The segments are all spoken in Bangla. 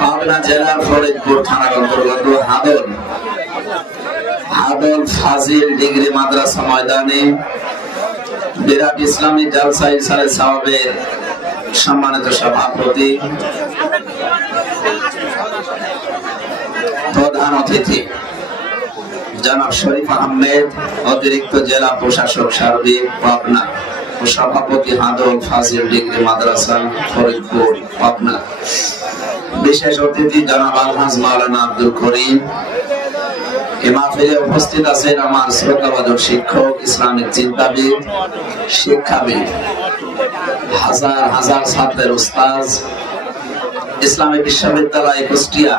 পাবনা জেলার ফরিদপুর থানার অন্তর্গত হাদল ফাজিল ডিগ্রি মাদ্রাসা ময়দানে বিরাট ইসলামী জালসা ইরশাদে সাওয়াবের সম্মানিত সভাপতি, প্রধান অতিথি জনাব শরীফ আহমেদ, অতিরিক্ত জেলা প্রশাসক সার্বিক পাবনা ও সভাপতি হাদল ফাজিল ডিগ্রি মাদ্রাসা ফরিদপুর পাবনা। বিশেষ অতিথি জনাব আলহাজ মাওলানা আব্দুল করিম। এই মাহফিলে উপস্থিত আছেন আমার শ্রদ্ধাভাজন শিক্ষক, ইসলামিক চিন্তাবিদ, শিক্ষাবিদ, হাজার হাজার ছাত্রের উস্তাদ, ইসলামিক বিশ্ববিদ্যালয় কুষ্টিয়া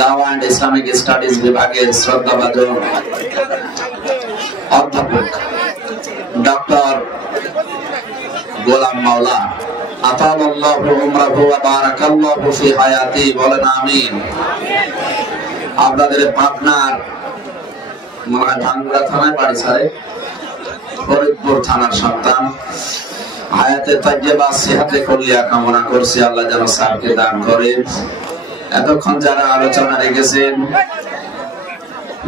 দাওয়া এন্ড ইসলামিক স্টাডিজ বিভাগের শ্রদ্ধাভাজন অধ্যাপক ডক্টর গোলাম মাওলা আতালাল্লাহু উমরাহু ওয়া বারাকাল্লাহু ফি হায়াতি, বলেন আমিন। আপনাদের পাবনার ভাঙ্গুড়া থানায় বাড়ি, ছাড়ে ফরিদপুর থানার সন্তান, হায়াতে তাইয়্যিবা সিহাতে কুল্লিয়া কামনা করছি আল্লাহ যেন স্যারকে দান করেন। এতক্ষণ যারা আলোচনা রেখেছেন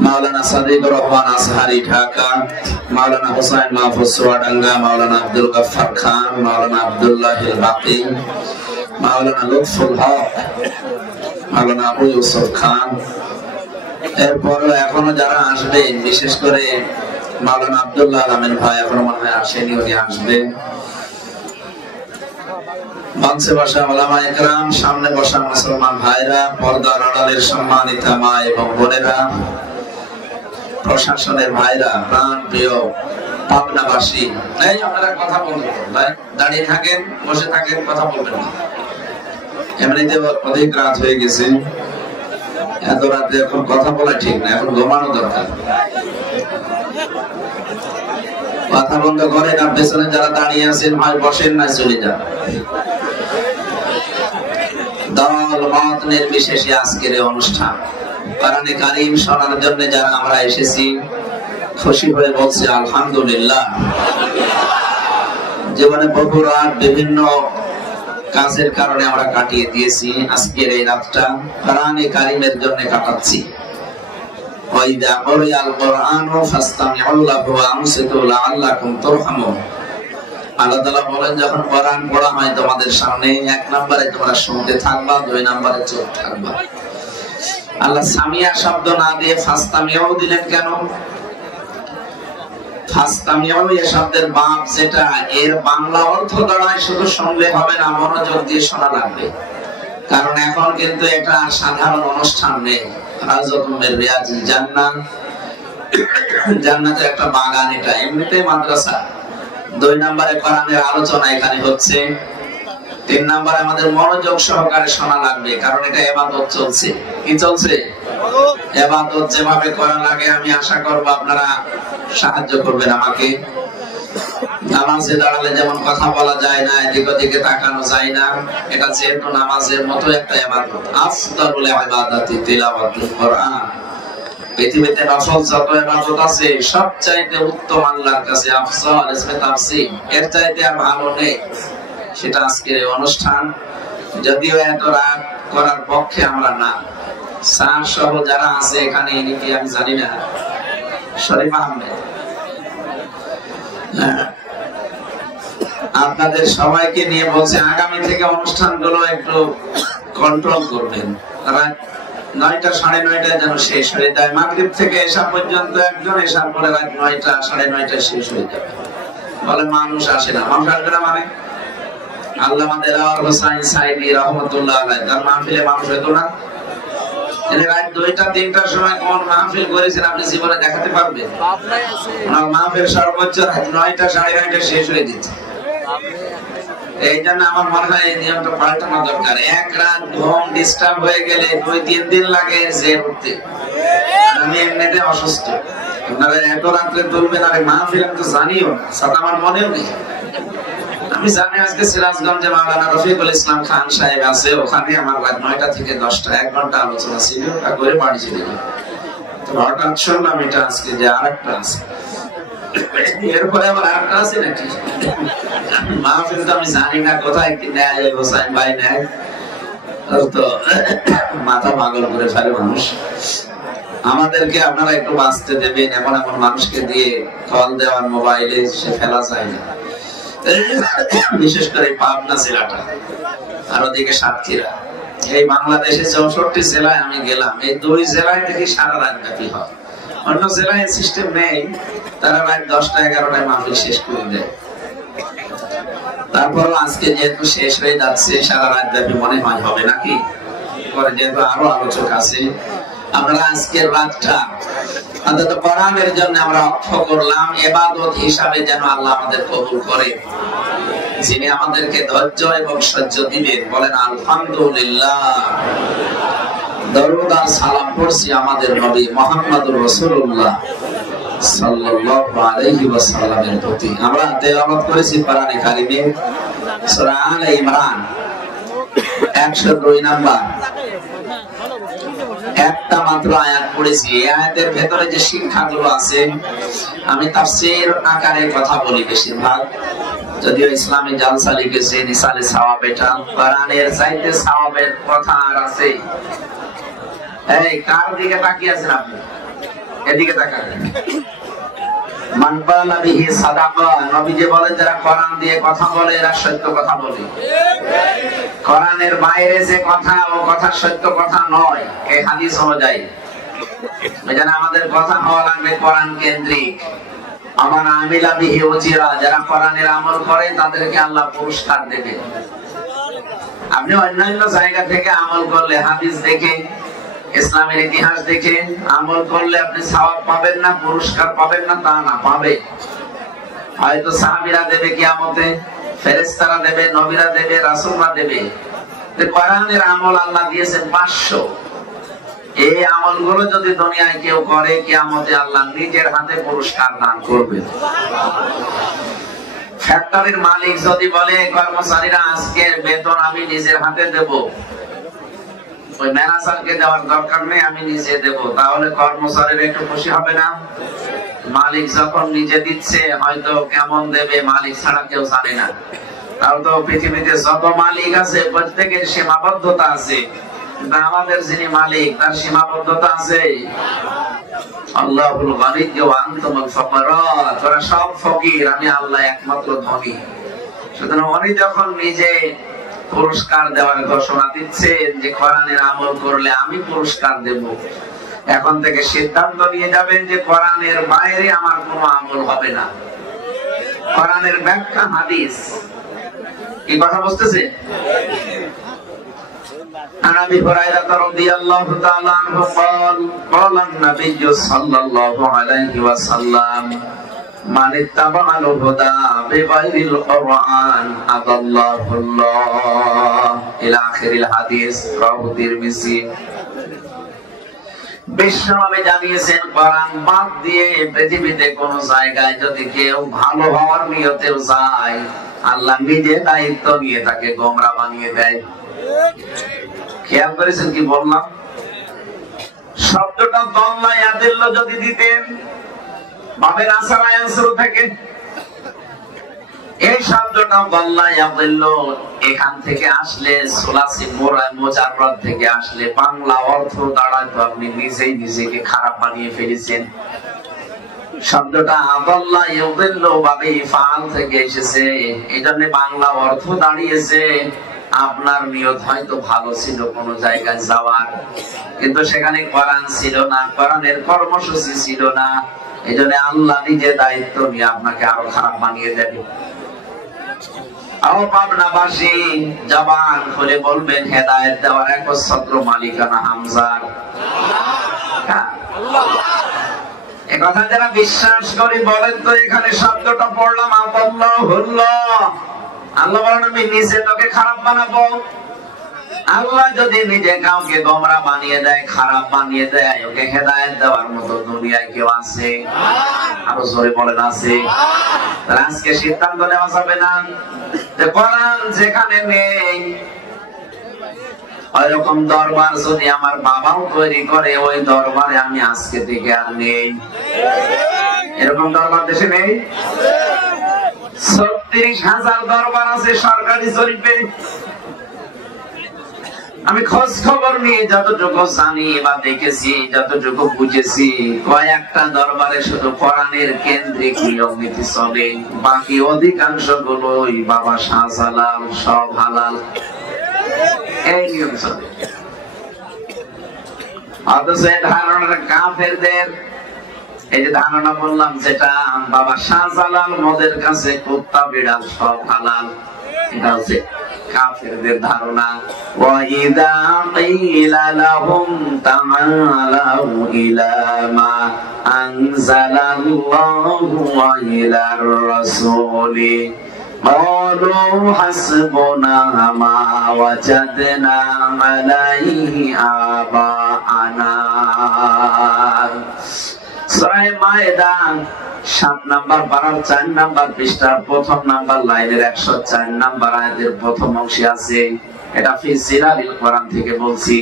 মাওলানা সাদিকুর রহমান আসহারি ঢাকা, মাওলানা হুসাইন মাহফুজ চুয়াডাঙ্গা, মাওলানা আব্দুল গফফার খান, মাওলানা আব্দুল্লাহিল বাকি, মাওলানা লুৎফুল হক, মাওলানা আবু ইউসুফ খান, এরপরও এখনো যারা আসবে, বিশেষ করে মাওলানা আব্দুল্লাহ আলমিন ভাই এখনো মনে হয় আসেনি, উনি আসবে। মঞ্চে বসা ওলামা ইকরাম, সামনে বসা মুসলমান ভাইরা, পর্দার আড়ালের সম্মানিতা মা এবং বোনেরা, প্রশাসনের ভাইরা, প্রাণ প্রিয় পাবনাবাসী, এই আপনারা কথা বলবেন, দাঁড়িয়ে থাকেন, বসে থাকেন, কথা বলবেন না। এমনিতে অধিক রাত হয়ে গেছে, এত রাতে এখন কথা বলা ঠিক না, এখন ঘুমানো দরকার। কথা বন্ধ করেন, আর পেছনে যারা দাঁড়িয়ে আছেন হয় বসেন না চলে যান। দল মত নির্বিশেষে আজকের এই অনুষ্ঠান কোরআনে কারীম শোনার জন্য যারা আমরা এসেছি, খুশি হয়ে বলছি আলহামদুলিল্লাহ। জীবনে বহু রাত বিভিন্ন কাজের কারণে আমরা কাটিয়ে দিয়েছি, আজকের এই রাতটা কোরআনে কারীমের জন্য কাটাচ্ছি। ওয়াইদা কুরিয়াল কুরআনু ফাসতামিউ লাহু ওয়া আনসিতু লাআল্লাকুম তুরহামুন। আল্লাহ তাআলা বলেন, যখন কোরআন পড়া হয় তোমাদের সামনে, এক নম্বরে তোমরা শুনতে থাকবা, দুই নম্বরে চুপ থাকবা। আল্লাহ সামিয়া শব্দ না দিয়ে ফাসতামিউ দিলেন কেন? ফাসতামিউ এই শব্দের বাপ যেটা, এর বাংলা অর্থ দাঁড়ায় শুধু শুনলে হবে না, মনোযোগ দিয়ে শোনা লাগবে। কারণ এখন কিন্তু এটা সাধারণ অনুষ্ঠান নেই, রাউযাতুম রিয়াজিল জান্নাহ, জান্নাতের একটা বাগান, এটা এমনিতেই মাদ্রাসা। দুই নম্বরে কোরআনের আলোচনা এখানে হচ্ছে, তিন নম্বরে আমাদের মনোযোগ সহকারে শোনা লাগবে, কারণ এটা ইবাদত চলছে। কি চলছে? ইবাদত যেভাবে করা লাগে আমি আশা করব আপনারা সাহায্য করবেন আমাকে। নামাজে দাঁড়ালে যেমন কথা বলা যায় না, এদিক ওদিকে তাকানো যায় না, এটা যেহেতু নামাজের মতো একটা ইবাদত। আফদালুল ইবাদাতি তিলাওয়াতুল কোরআন। পৃথিবীতে নফল যত ইবাদত আছে সবচাইতে উত্তম আল্লাহর কাছে আফজাল ইসমে তাফসীর, এর চাইতে আর ভালো নেই। সেটা আজকের এই অনুষ্ঠান, যদিও এত রাত করার পক্ষে আমরা না। স্যার সহ যারা আছে এখানে, নাকি আমি জানি না, শরীফ আহমেদ, আপনাদের সবাইকে নিয়ে বলছে আগামী থেকে অনুষ্ঠানগুলো একটু কন্ট্রোল করবেন। রাত 9টা 9:30 যেন শেষ হয়ে যায়। মাগরিব থেকে এশা পর্যন্ত একজন, এশার পরে রাত 9টা 9:30 শেষ হয়ে যাবে। বলে মানুষ আসে না, মানুষ আসবে না মানে? আল্লামা দেলাওয়ার হোসাইন সাইদি রহমাতুল্লাহ আলাইহি তার মাহফিলে মানুষ হতো না? রাত 2টা 3টার সময় কোন মাহফিল করেছেন আপনি জীবনে দেখাতে পারবেন? মাহফিল সর্বোচ্চ রাত 9টা 9:30 শেষ হয়ে দিচ্ছে। এই জন্য আমার মনে হয় এই নিয়মটা পাল্টানো দরকার। এক রাত ঘুম ডিস্টার্ব হয়ে গেলে 2-3 দিন লাগে যে উঠতে। আমি এমনিতে অসুস্থ, আপনারা এত রাত্রে তুলবেন, আরে মাহফিল আমি তো জানিও না, সাথে আমার মনেও নেই। আমি জানি আজকে সিরাজগঞ্জে মাওলানা রফিকুল ইসলাম খান সাহেব আছে, ওখানে আমার রাত 9টা থেকে 10টা 1 ঘন্টা আলোচনা ছিল, ওটা করে বাড়ি চলে গেল। তো হঠাৎ শুনলাম এটা আজকে যে আরেকটা আছে, এরপরে আবার আরেকটা আছে নাকি মাহফিল তো আমি জানি না কোথায় কি নেয় হোসাইন ভাই নেয়। তো মাথা পাগল করে ফেলে মানুষ। আমাদেরকে আপনারা একটু বাঁচতে দেবেন, এমন এমন মানুষকে দিয়ে কল দেওয়ার মোবাইলে সে ফেলা যায় না। বিশেষ করে পাবনা জেলাটা আর ওদিকে সাতক্ষীরা, এই বাংলাদেশে 64 জেলায় আমি গেলাম, এই 2 জেলায় দেখি সারা রাত ব্যাপী হয়। অন্য জেলায় সিস্টেম নেই, তারা রাত 10টা 11টায় মাহফিল শেষ করে দেয়। তারপরও আজকে যেহেতু শেষ হয়ে যাচ্ছে, সারা রাত ব্যাপী মনে হয় হবে নাকি, পরে যেহেতু আরো আলোচক আছে, আমরা আজকের রাতটা অন্তত কোরআনের জন্য আমরা অক্ষ করলাম, ইবাদত হিসাবে যেন আল্লাহ আমাদের কবুল করে। যিনি আমাদেরকে ধৈর্য এবং সহ্য দিবেন, বলেন আলহামদুলিল্লাহ। দরুদ আর সালাম পড়ছি আমাদের নবী মুহাম্মদুর রাসূলুল্লাহ সাল্লাল্লাহু আলাইহি ওয়াসাল্লামের প্রতি। আমরা তেলাওয়াত করেছি কোরআনে কারীমের সূরা আলে ইমরান 102 নাম্বার, একটা মাত্র আয়াত পড়েছি। এই আয়াতের ভেতরে যে শিক্ষাগুলো আছে, আমি তাফসীর আকারে কথা বলি বেশিরভাগ, যদিও ইসলামী জালসা লিখেছে নিসালে সওয়াব, এটা কোরআনের চাইতে সওয়াবের কথা আর আছে। এই কার দিকে তাকিয়ে আছেন আপনি? এদিকে তাকান। মান বালা বিহি সাদাকা, নবীজি বলেন যারা কোরআন দিয়ে কথা বলে এরা সত্য কথা বলে। কোরআনের বাইরে যে কথা, ও কথা সত্য কথা নয়, এই হাদিস অনুযায়ী। এজন্য আমাদের কথা হওয়া লাগবে কোরআন কেন্দ্রিক। আমার আমিলা বিহি উজিরা, যারা কোরআনের আমল করে তাদেরকে আল্লাহ পুরস্কার দেবে। আপনি অন্যান্য জায়গা থেকে আমল করলে, হাদিস দেখে, ইসলামের ইতিহাস দেখে আমল করলে আপনি সওয়াব পাবেন না, পুরস্কার পাবেন না তা না, পাবে। হয়তো সাহাবীরা দেবে কিয়ামতে, ফেরেশতারা দেবে, নবীরা দেবে, রাসূলরা দেবে। কোরআনের আমল আল্লাহ দিয়েছেন 500। এই আমলগুলো যদি দুনিয়ায় কেউ করে, কিয়ামতে আল্লাহ নিজের হাতে পুরস্কার দান করবে। ফ্যাক্টরির মালিক যদি বলে কর্মচারীরা আজকের বেতন আমি নিজের হাতে দেব, ওই ম্যানেজারকে দেওয়ার দরকার নেই, আমি নিজে দেব, তাহলে কর্মচারীরা একটু খুশি হবে না? মালিক যখন নিজে দিচ্ছে, হয়তো কেমন দেবে মালিক ছাড়া কেউ জানে না। তাও তো পৃথিবীতে যত মালিক আছে প্রত্যেকের সীমাবদ্ধতা আছে, কিন্তু আমাদের যিনি মালিক তার সীমাবদ্ধতা আছে। আল্লাহুল গানিয়্যু ওয়া আনতুমুল ফুকারা, তোরা সব ফকির, আমি আল্লাহ একমাত্র ধনী। সুতরাং উনি যখন নিজে পুরস্কার দেওয়ার ঘোষণা দিচ্ছেন যে কোরআনের আমল করলে আমি পুরস্কার দেব, এখন থেকে সিদ্ধান্ত নিয়ে যাবেন যে কোরআনের বাইরে আমার কোনো আমল হবে না। কোরআনের ব্যাখ্যা হাদিস, কি কথা বুঝতেছে? عن ابي هريره رضي الله تعالى عنه قال قال النبي صلى الله عليه وسلم من اتبع الهدى بغير القرآن أضله الله إلى آخر الحديث رواه الترمذي। বিশ্বনবী জানিয়েছেন কোরআন বাদ দিয়ে পৃথিবীতে কোন জায়গায় যদি কেউ ভালো হওয়ার নিয়তেও যায়, আল্লাহ নিজে দায়িত্ব নিয়ে তাকে গোমরা বানিয়ে দেয়। খেয়াল করেছেন কি বললাম? শব্দটা দল্লা ইয়াদিল্ল যদি দিতেন বাবের আসারা আনসার থেকে, এই শব্দটা দল্লা ইয়াদিল্ল এখান থেকে আসলে সুলাসি মুজাররাদ থেকে আসলে বাংলা অর্থ দাঁড়াতো আপনি নিজেই নিজেকে খারাপ বানিয়ে ফেলেছেন। শব্দটা আদাল্লা ইয়াদিল্ল বাবে ফাল থেকে এসেছে, এইজন্য বাংলা অর্থ দাঁড়িয়েছে আপনার নিয়ত হয়তো ভালো ছিল কোন জায়গায় যাওয়ার, কিন্তু সেখানে কোরআন ছিল না, কোরআনের কর্মসূচি ছিল না, এইজন্য আল্লাহ নিজে দায়িত্ব নিয়ে আপনাকে আরো খারাপ বানিয়ে দেবে। পাবনাবাসী জবান খুলে বলবেন হেদায়েত দেওয়ার একচ্ছত্র মালিকানা হামজার। এ কথা যারা বিশ্বাস করি বলেন তো, এখানে শব্দটা পড়লাম আল্লাহুল্লাহ, আল্লাহ বলেন আমি নিজে তোকে খারাপ বানাবো। আল্লাহ যদি নিজে কাউকে গোমরা বানিয়ে দেয়, খারাপ বানিয়ে দেয়, ওকে হেদায়েত দেওয়ার মতো দুনিয়ায় কেউ আছে? আরো জোরে বলেন আছে? আজকে সিদ্ধান্ত নেওয়া যাবে না যে কোরআন যেখানে নেই, ওইরকম দরবার যদি আমার বাবাও তৈরি করে, ওই দরবারে আমি আজকে থেকে আর নেই। এরকম দরবার দেশে নেই? 36,000 দরবার আছে সরকারি জরিপে। আমি খোঁজ খবর নিয়ে যতটুকু জানি বা দেখেছি, যতটুকু বুঝেছি, কয়েকটা দরবারে শুধু কোরআনের কেন্দ্রিক নিয়ম নীতি চলে, বাকি অধিকাংশ গুলোই বাবা শাহজালাল সব হালাল, এই নিয়ম চলে। অথচ এই ধারণাটা কাফেরদের, এই যে ধারণা বললাম যেটা বাবা শাহজালাল মদের কাছে কুত্তা বিড়াল সব হালাল, এটা হচ্ছে কাফেরদের ধারণা। ওয়াইদা কিলা লাহুম তাআলাউ ইলা মা আনজালাল্লাহু ওয়া ইলার রাসূলি ক্বালু হাসবুনা মা ওয়াজাদনা আলাইহি আবাআনা। সূরা মায়েদা 7 নাম্বার পারার 4 নাম্বার পৃষ্ঠার প্রথম নাম্বার লাইনের 104 নাম্বার আয়াতের প্রথম অংশে আছে। এটা ফি জিলালিল কোরআন থেকে বলছি।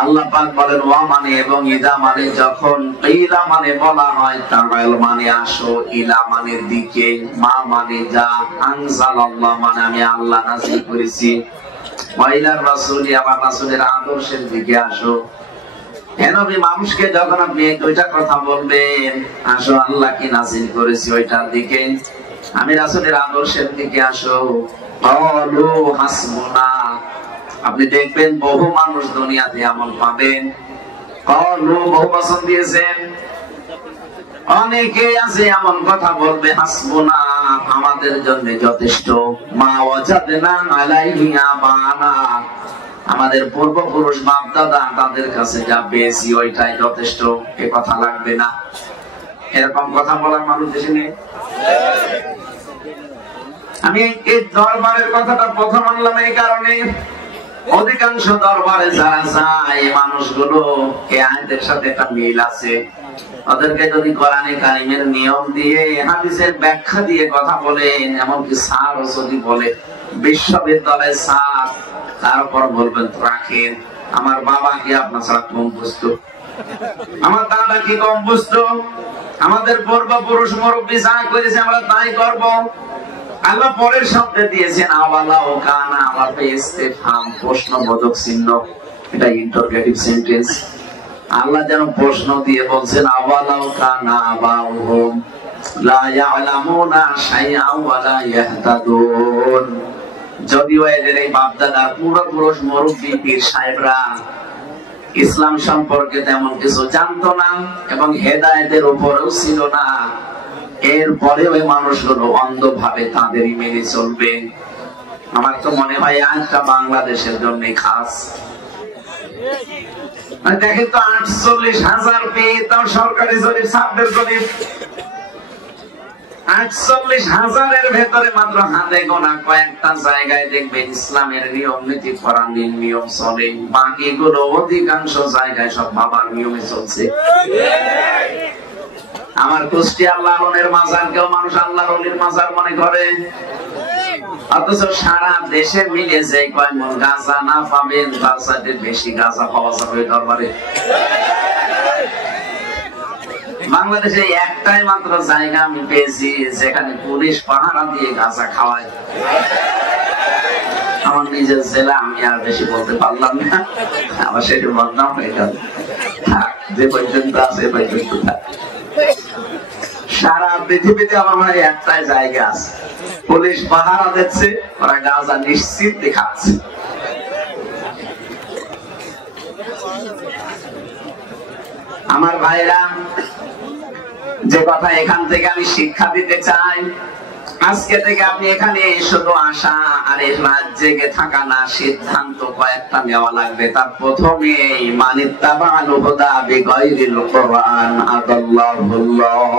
আল্লাহ পাক বলেন ওয়া মানে এবং ইদা মানে যখন, ইলা মানে বলা হয়, তাআল মানে আসো, ইলা মানে দিকে, মা মানে যা, আনজালাল্লাহ মানে আমি আল্লাহ নাযিল করেছি, ওয়া ইলার রাসূলি আবার রাসূলের আদর্শের দিকে আসো। হে নবী, মানুষকে যখন আপনি দুইটা কথা বলবেন, আসো আল্লাহ কি নাযিল করেছি ওইটার দিকে, আমি রাসূলের আদর্শের দিকে আসো, ক্বালু হাসবুনা, আপনি দেখবেন বহু মানুষ দুনিয়াতে আমল পাবেন। ক্বালু বহু বচন দিয়েছেন, অনেকে আছে এমন কথা বলবে, হাসবুনা আমাদের জন্য যথেষ্ট, মা ওয়াজাদনা আলাইহি আবানা আমাদের পূর্বপুরুষ বাপ দাদা তাদের কাছে যা পেয়েছি ওইটাই যথেষ্ট, এ কথা লাগবে না। এরকম কথা বলার মানুষ দেশে নেই। আমি এই দরবারের কথাটা প্রথম আনলাম এই কারণে, অধিকাংশ দরবারে যারা যায় মানুষগুলো এই আয়াতের সাথে একটা মিল আছে। ওদেরকে যদি কোরআনে কারিমের নিয়ম দিয়ে, হাদিসের ব্যাখ্যা দিয়ে কথা বলেন, এমনকি স্যার ও যদি বলে বিশ্ববিদ্যালয়ের স্যার, তারপর বলবেন রাখেন আমার বাবা কি আপনার ছাড়া কম বুঝতো, আমার দাদা কি কম বুঝতো, আমাদের পূর্বপুরুষ মুরব্বী যা করেছে আমরা তাই করব। আল্লাহ পরের শব্দে দিয়েছেন আওয়ালাউ কানা, আবার ইস্তিফহাম প্রশ্নবোধক চিহ্ন, এটা ইন্টারোগেটিভ সেন্টেন্স। আল্লাহ যেন প্রশ্ন দিয়ে বলছেন আওয়ালাউ কানা আবাউহুম লা ইয়ালামুনা শাইআন ওয়া লা ইয়াহতাদুন, যদিও এদের এই বাপদাদা পূর্বপুরুষ মুরব্বী পীর সাহেবরা ইসলাম সম্পর্কে তেমন কিছু জানতো না এবং হেদায়েতের উপরেও ছিল না, এরপরেও এই মানুষগুলো অন্ধভাবে তাদেরই মেনে চলবে। আমার তো মনে হয় আজটা বাংলাদেশের জন্য খাস। দেখেন তো 48,000 পেয়ে তাও সরকারি জরিপ, সাবদের জরিপ, 48,000-এর ভেতরে মাত্র হাতে গোনা কয়েকটা জায়গায় দেখবেন ইসলামের নিয়ম নীতি কোরআনের নিয়ম চলে, বাকিগুলো অধিকাংশ জায়গায় সব বাবার নিয়মে চলছে। আমার কুষ্টিয়ার লালনের মাজার কেউ মানুষ আল্লাহর ওলির মাজার মনে করে, অথচ সারা দেশে মিলে যে কয় মন গাঁজা না পাবেন তার চাইতে বেশি গাঁজা পাওয়া যাবে দরবারে। বাংলাদেশে একটাই মাত্র জায়গা আমি পেয়েছি যেখানে পুলিশ পাহারা দিয়ে গাঁজা খাওয়ায়। আমার নিজের জেলা, আমি আর বেশি বলতে পারলাম না, আমার সেটা বদনাম হয়ে গেল। যে পর্যন্ত আছে পর্যন্ত থাক। সারা পৃথিবীতে আমার মনে হয় একটাই জায়গা আছে, পুলিশ পাহারা দিচ্ছে, ওরা গাঁজা নিশ্চিত খাচ্ছে। আমার ভাইরা, যে কথা এখান থেকে আমি শিক্ষা দিতে চাই, আজকে থেকে আপনি এখানে শুধু আসা আর এই রাজ্যে থাকা না, সিদ্ধান্ত কয়েকটা নেওয়া লাগবে। তার প্রথমে মানিত্তাবাল হুদা বিগাইরিল কোরআন আদাল্লাহুল্লাহ,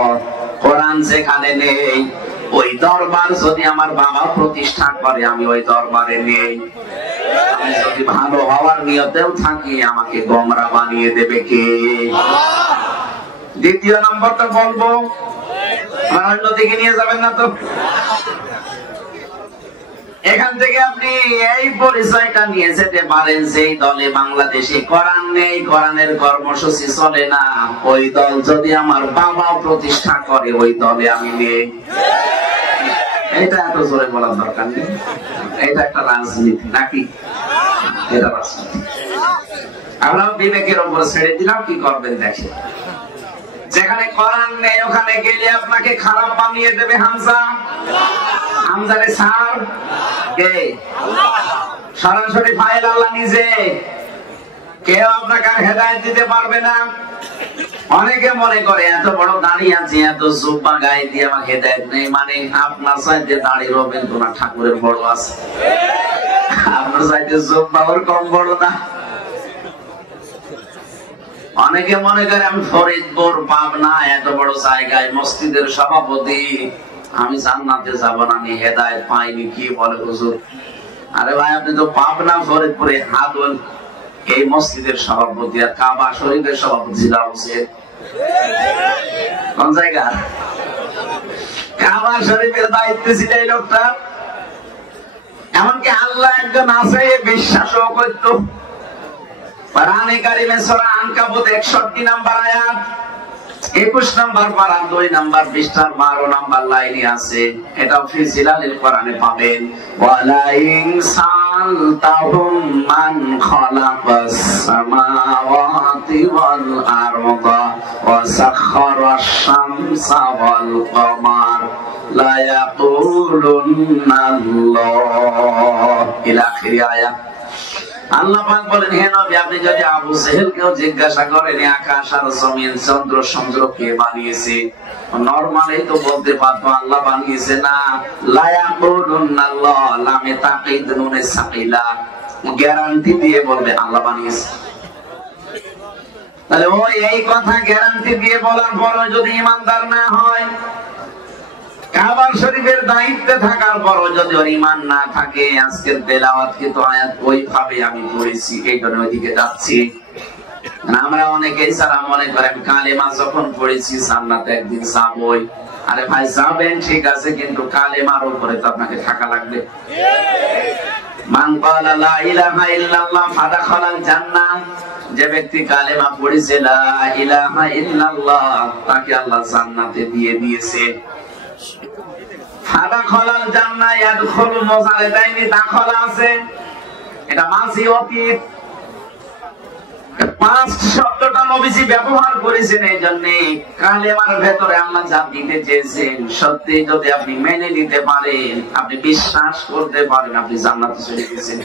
কোরআন যেখানে নেই ওই দরবার যদি আমার বাবা প্রতিষ্ঠা করে আমি ওই দরবারে নেই। আমি যদি ভালো হওয়ার নিয়তেও থাকি আমাকে গোমরা বানিয়ে দেবে কে? দ্বিতীয় নম্বরটা বলবো, অন্যদিকে নিয়ে যাবেন না তো। এখান থেকে আপনি এই পরিচয়টা নিয়ে যেতে পারেন, যেই দলে বাংলাদেশে কোরআন নেই, কোরআনের কর্মসূচি চলে না, ওই দল যদি আমার বাবা প্রতিষ্ঠা করে ওই দলে আমি নেই। এটা এত জোরে বলার দরকার নেই। এটা একটা রাজনীতি নাকি? এটা রাজনীতি। আমরা বিবেকের উপর ছেড়ে দিলাম, কি করবেন দেখেন। যেখানে কোরআন নেই ওখানে গেলে আপনাকে খারাপ বানিয়ে দেবে হামজা। হামজারে স্যার কে? সরাসরি ফাইল আল্লাহ নিজে। কেউ আপনাকে হেদায়েত দিতে পারবে না। অনেকে মনে করে এত বড় দাঁড়িয়ে আছে, এত জুব্বা গায়ে দিয়ে আমাকে হেদায়েত নেই, মানে আপনার চাইতে দাড়ি রবীন্দ্রনাথ ঠাকুরের বড় আছে, আপনার চাইতে জুব্বা ওর কম বড় না। অনেকে মনে করে আমি ফরিদপুর পাবনা এত বড় জায়গায় মসজিদের সভাপতি, আমি জান্নাতে যাব না, আমি হেদায়েত পাইনি, কি বলে হুজুর? আরে ভাই, আপনি তো পাবনা ফরিদপুরে হাদল এই মসজিদের সভাপতি, আর কাবা শরীফের সভাপতি ছিল কোন জায়গা? কাবা শরীফের দায়িত্ব ছিল এই লোকটা। এমনকি আল্লাহ একজন আছে বিশ্বাসও করত। কোরআনে কারিমে সূরা আনকাবুত 61 নম্বর আয়াত 21 নম্বর পারা 2 নম্বর পৃষ্ঠার 12 নম্বর লাইনে আছে। এটা ফি জিলালিল কোরআনে পাবেন। ওয়ালা ইনসালতাহুম মান খালাকাস সামাওয়াতি ওয়াল আরদা ওয়া সাখখারাশ শামসা ওয়াল কমার লা ইয়াকুলুন্না আল্লাহ ইলা আখির আয়াত। আল্লাহ পাক বলেন, হে নবী, আপনি যদি আবু জেহেলকেও জিজ্ঞাসা করেন আকাশ আর জমিন চন্দ্র সূর্য কে বানিয়েছে, নরমালি তো বলতে পারতো আল্লাহ বানিয়েছে না। লা ইয়াকুলুন্না আল্লাহ, লামে তাকিদ নুনে সাকিলা, গ্যারান্টি দিয়ে বলবে আল্লাহ বানিয়েছে। তাহলে ওই এই কথা গ্যারান্টি দিয়ে বলার পরও যদি ঈমানদার না হয়, কাবা শরীফের দায়িত্বে থাকার পরও যদি ওর ঈমান না থাকে, আজকের তেলাওয়াত কিন্তু আয়াত ওইভাবে আমি পড়েছি, এই জন্য ওইদিকে যাচ্ছি। আমরা অনেকেই সারা মনে করেন কালেমা যখন পড়েছি জান্নাতে একদিন যাবই। আরে ভাই, যাবেন ঠিক আছে, কিন্তু কালেমার উপরে তো আপনাকে থাকা লাগবে। মান ক্বালা লা ইলাহা ইল্লাল্লাহ ফাদাখালাল জান্নাহ, যে ব্যক্তি কালেমা পড়েছে লা ইলাহা ইল্লাল্লাহ, তাকে আল্লাহ জান্নাতে দিয়ে দিয়েছে। ফাদাখালাল জান্নাহ ইয়াদখুলু মুজারিদাইনি, দাখলা আছে, এটা মাঝি অতীত। পাস্ট শব্দটা নবীজি ব্যবহার করেছেন এই জন্য কালেমার ভেতরে আল্লাহ যা দিতে চেয়েছেন সত্যি যদি আপনি মেনে নিতে পারেন, আপনি বিশ্বাস করতে পারেন, আপনি জান্নাতে চলে গেছেন।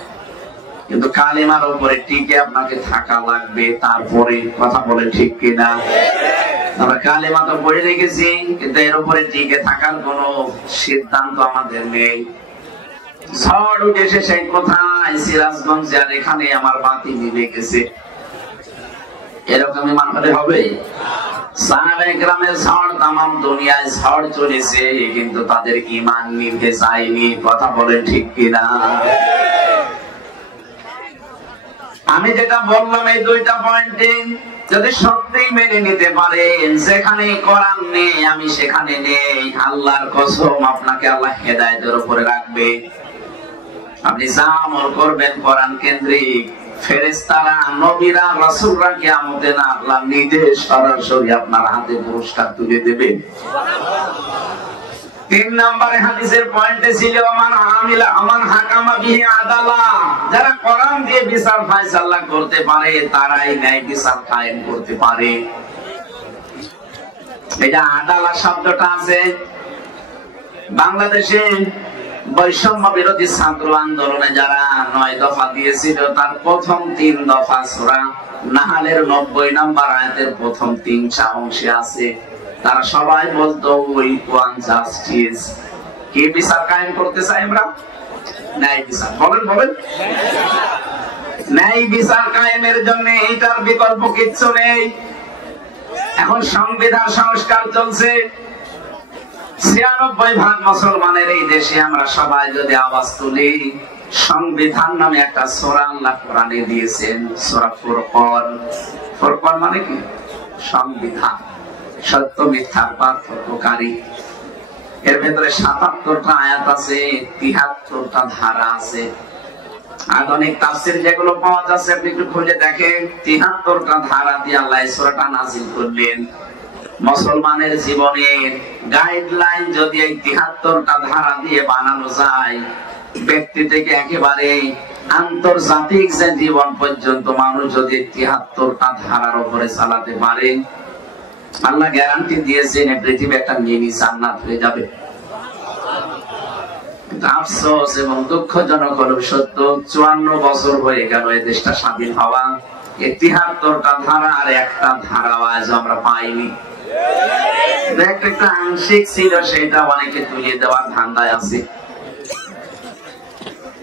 কিন্তু কালেমার উপরে টিকে আপনাকে থাকা লাগবে। তারপরে কথা বলে ঠিক কিনা? আমরা কালেমা তো পড়ে রেখেছি, কিন্তু এর উপরে টিকে থাকার কোন সিদ্ধান্ত আমাদের নেই। ঝড় উঠেছে সেই কোথায় সিরাজগঞ্জ, আর এখানে আমার বাতি নিভে গেছে, এরকমই মানলে হবে? সাহাবায়ে কেরামের ঝড় তামাম দুনিয়ায় ঝড় চলেছে, কিন্তু তাদের ঈমান নিভে যায়নি। কথা বলেন ঠিক কিনা? আমি যেটা বললাম এই দুইটা পয়েন্টে যদি সত্যিই মেনে নিতে পারেন, যেখানে কোরআন নেই আমি সেখানে নেই, আল্লাহর কসম আপনাকে আল্লাহ হেদায়েতের উপরে রাখবে। আপনি যা আমল করবেন কোরআন কেন্দ্রিক, ফেরেশতারা, নবীরা, রাসূলরা কিয়ামতে না আল্লাহ নিজে সরাসরি আপনার হাতে পুরস্কার তুলে দেবে। 3 নম্বরে হাদিসের পয়েন্টে ছিল আমান হাকামা বিহি আদালা, যারা কোরআন দিয়ে বিচার ফায়সালা করতে পারে তারাই ন্যায় বিচার কায়েম করতে পারে। এটা আদালা শব্দটা আছে বাংলাদেশে বৈষম্য বিরোধী ছাত্র আন্দোলনে যারা 9 দফা দিয়েছিল, তার প্রথম 3 দফা সূরা নাহলের 90 নম্বর আয়াতের প্রথম 3টা অংশে আছে। তারা সবাই বলতো ওই ওয়ান জাস্টিস, কি বিচার কায়েম করতে চাই আমরা? ন্যায় বিচার। বলেন বলেন, ন্যায় বিচার কায়েমের জন্য এইটার বিকল্প কিচ্ছু নেই। এখন সংবিধান সংস্কার চলছে, 96% মুসলমানের এই দেশে আমরা সবাই যদি আওয়াজ তুলি, সংবিধান নামে একটা সূরা আল্লাহ কোরআনে দিয়েছেন, সূরা ফুরকান। ফুরকান মানে কি? সংবিধান, সত্য মিথ্যার পার্থক্যকারী। এর ভেতরে 77টা আয়াত আছে, 73টা ধারা আছে। আধুনিক তাফসীর যেগুলো পাওয়া যাচ্ছে আপনি একটু খুঁজে দেখেন, 73টা ধারা দিয়ে আল্লাহ এই সূরাটা নাযিল করলেন। মুসলমানের জীবনের গাইডলাইন যদি এই 73টা ধারা দিয়ে বানানো যায়, ব্যক্তি থেকে একেবারে আন্তর্জাতিক যে জীবন পর্যন্ত মানুষ যদি ৭৩টা ধারার উপরে চালাতে পারে, আল্লাহ গ্যারান্টি দিয়েছেন এই পৃথিবী একটা মিনি জান্নাত হয়ে যাবে। আফসোস এবং দুঃখজনক হলো সত্য, ৫৪ বছর হয়ে গেল এই দেশটা স্বাধীন হওয়া, এই ৭৩টা ধারা আর একটা ধারা আজ আমরা পাইনি। একটা আংশিক ছিল, সেটা অনেকে তুলিয়ে দেওয়ার ধান্দায় আছে।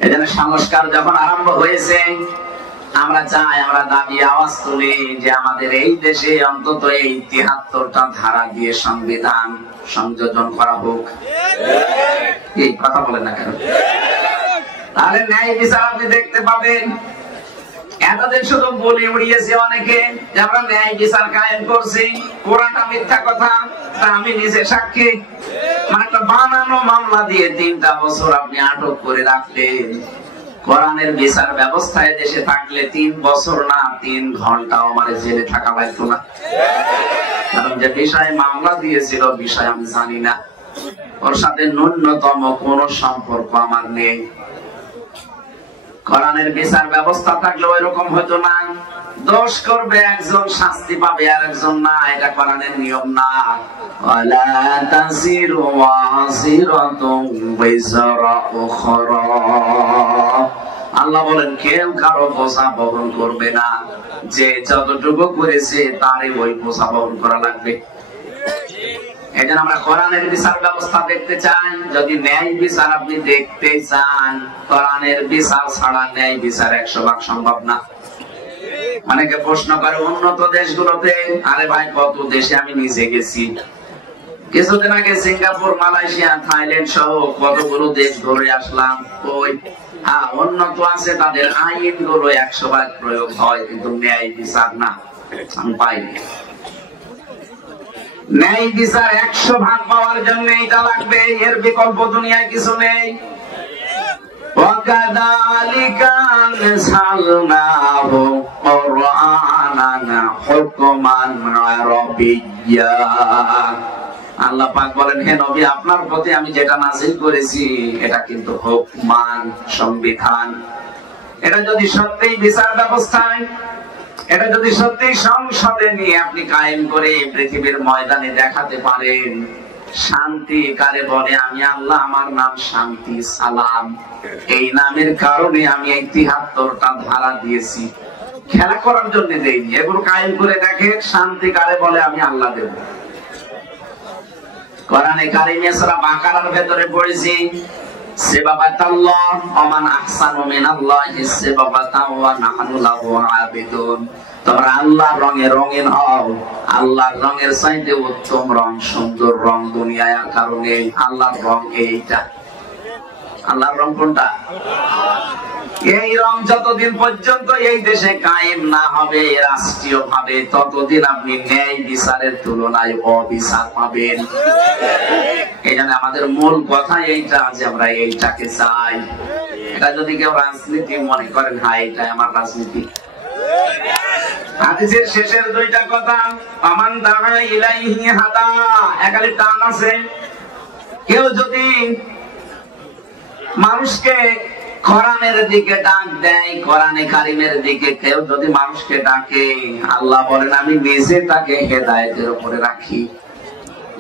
এজন্য সংস্কার যখন আরম্ভ হয়েছে, আমরা চাই, আমরা দাবি আওয়াজ তুলি যে আমাদের এই দেশে অন্তত এই ৭৩টা ধারা দিয়ে সংবিধান সংযোজন করা হোক। এই কথা বলেন না কেন? তাহলে ন্যায় বিচার আপনি দেখতে পাবেন। এতদিন শুধু বলে উড়িয়েছে অনেকে যে আমরা ন্যায় বিচার কায়েম করছি, পুরাটা মিথ্যা কথা। তা আমি নিজে সাক্ষী। মানে একটা বানানো মামলা দিয়ে ৩টা বছর আপনি আটক করে রাখলেন। কোরআনের বিচার ব্যবস্থায় দেশে থাকলে ৩ বছর না ৩ ঘন্টাও আমার জেলে থাকা লাগতো না। কারণ যে বিষয়ে মামলা দিয়েছিল বিষয় আমি জানি না, ওর সাথে ন্যূনতম কোন সম্পর্ক আমার নেই। কোরআনের বিচার ব্যবস্থা থাকলে ওই রকম হতো না। দোষ করবে একজন, শাস্তি পাবে আর একজন না, এটা কোরআনের নিয়ম না। ওয়ালা তাসিরু ওয়াসিরাতুন বিজরা উখরা, আল্লাহ বলেন কেউ কারো বোঝা বহন করবে না, যে যতটুকু করেছে তারই ওই বোঝা বহন করা লাগবে। এই জন্য আমরা কোরআনের বিচার ব্যবস্থা দেখতে চাই। যদি ন্যায় বিচার আপনি দেখতে চান, কোরআনের বিচার ছাড়া ন্যায় বিচার ১০০ ভাগ সম্ভব না। অনেকে প্রশ্ন করে উন্নত দেশগুলোতে, আরে ভাই কত দেশে আমি নিজে গেছি, কিছুদিন আগে সিঙ্গাপুর, মালয়েশিয়া, থাইল্যান্ড সহ কতগুলো দেশ ঘুরে আসলাম। ওই হ্যাঁ উন্নত আছে, তাদের আইন গুলো ১০০ ভাগ প্রয়োগ হয়, কিন্তু ন্যায় বিচার না, আমি পাইনি। ন্যায় বিচার ১০০ ভাগ পাওয়ার জন্য এটা লাগবে, এর বিকল্প দুনিয়ায় কিছু নেই। ওয়াকাযালিকা আনসালনাহু কুরআনান হুকমান আরাবিয়্যা, আল্লাহ পাক বলেন হে নবী আপনার প্রতি আমি যেটা নাযিল করেছি এটা কিন্তু হুকমান, সংবিধান। এটা যদি সত্যিই বিচার ব্যবস্থায়, এটা যদি সত্যি সংসদে নিয়ে আপনি কায়েম করে পৃথিবীর ময়দানে দেখাতে পারেন, শান্তি কারে বলে? আমি আল্লাহ, আমার নাম শান্তি, সালাম। এই নামের কারণে আমি এই ৭৩টা ধারা দিয়েছি, খেলা করার জন্য দেইনি। এগুলো কায়েম করে দেখেন, শান্তি কারে বলে? আমি আল্লাহ দেব। কোরআনে কারিমে সূরা বাকারার ভেতরে পড়েছি সিবাবাতাল্লাহ ওয়া মান আহসানু মিনাল্লাহি সিবাবাতান ওয়া নাহনু লাহু আবিদুন। তোমরা আল্লাহর রঙে রঙিন হও, আল্লাহর রঙের চাইতে উত্তম রং, সুন্দর রং দুনিয়ায় আর কারণে। আল্লাহর রং এইটা। আল্লাহর রং কোনটা? এই রং যতদিন পর্যন্ত এই দেশে কায়েম না হবে রাষ্ট্রীয় ভাবে, ততদিন আপনি ন্যায় বিচারের তুলনায় অবিচার পাবেন। এই জন্য আমাদের মূল কথা এইটা যে আমরা এইটাকে চাই। এটা যদি কেউ রাজনীতি মনে করেন, হ্যাঁ এইটাই আমার রাজনীতি। হাদিসের শেষের 2টা কথা, আমান দাআ ইলাইহি হাদা, একালে টান আছে। কেউ যদি মানুষকে কোরআনের দিকে ডাক দেয়, কোরআনে কারিমের দিকে কেউ যদি মানুষকে ডাকে, আল্লাহ বলেন আমি নিজে তাকে হেদায়েতের উপরে রাখি।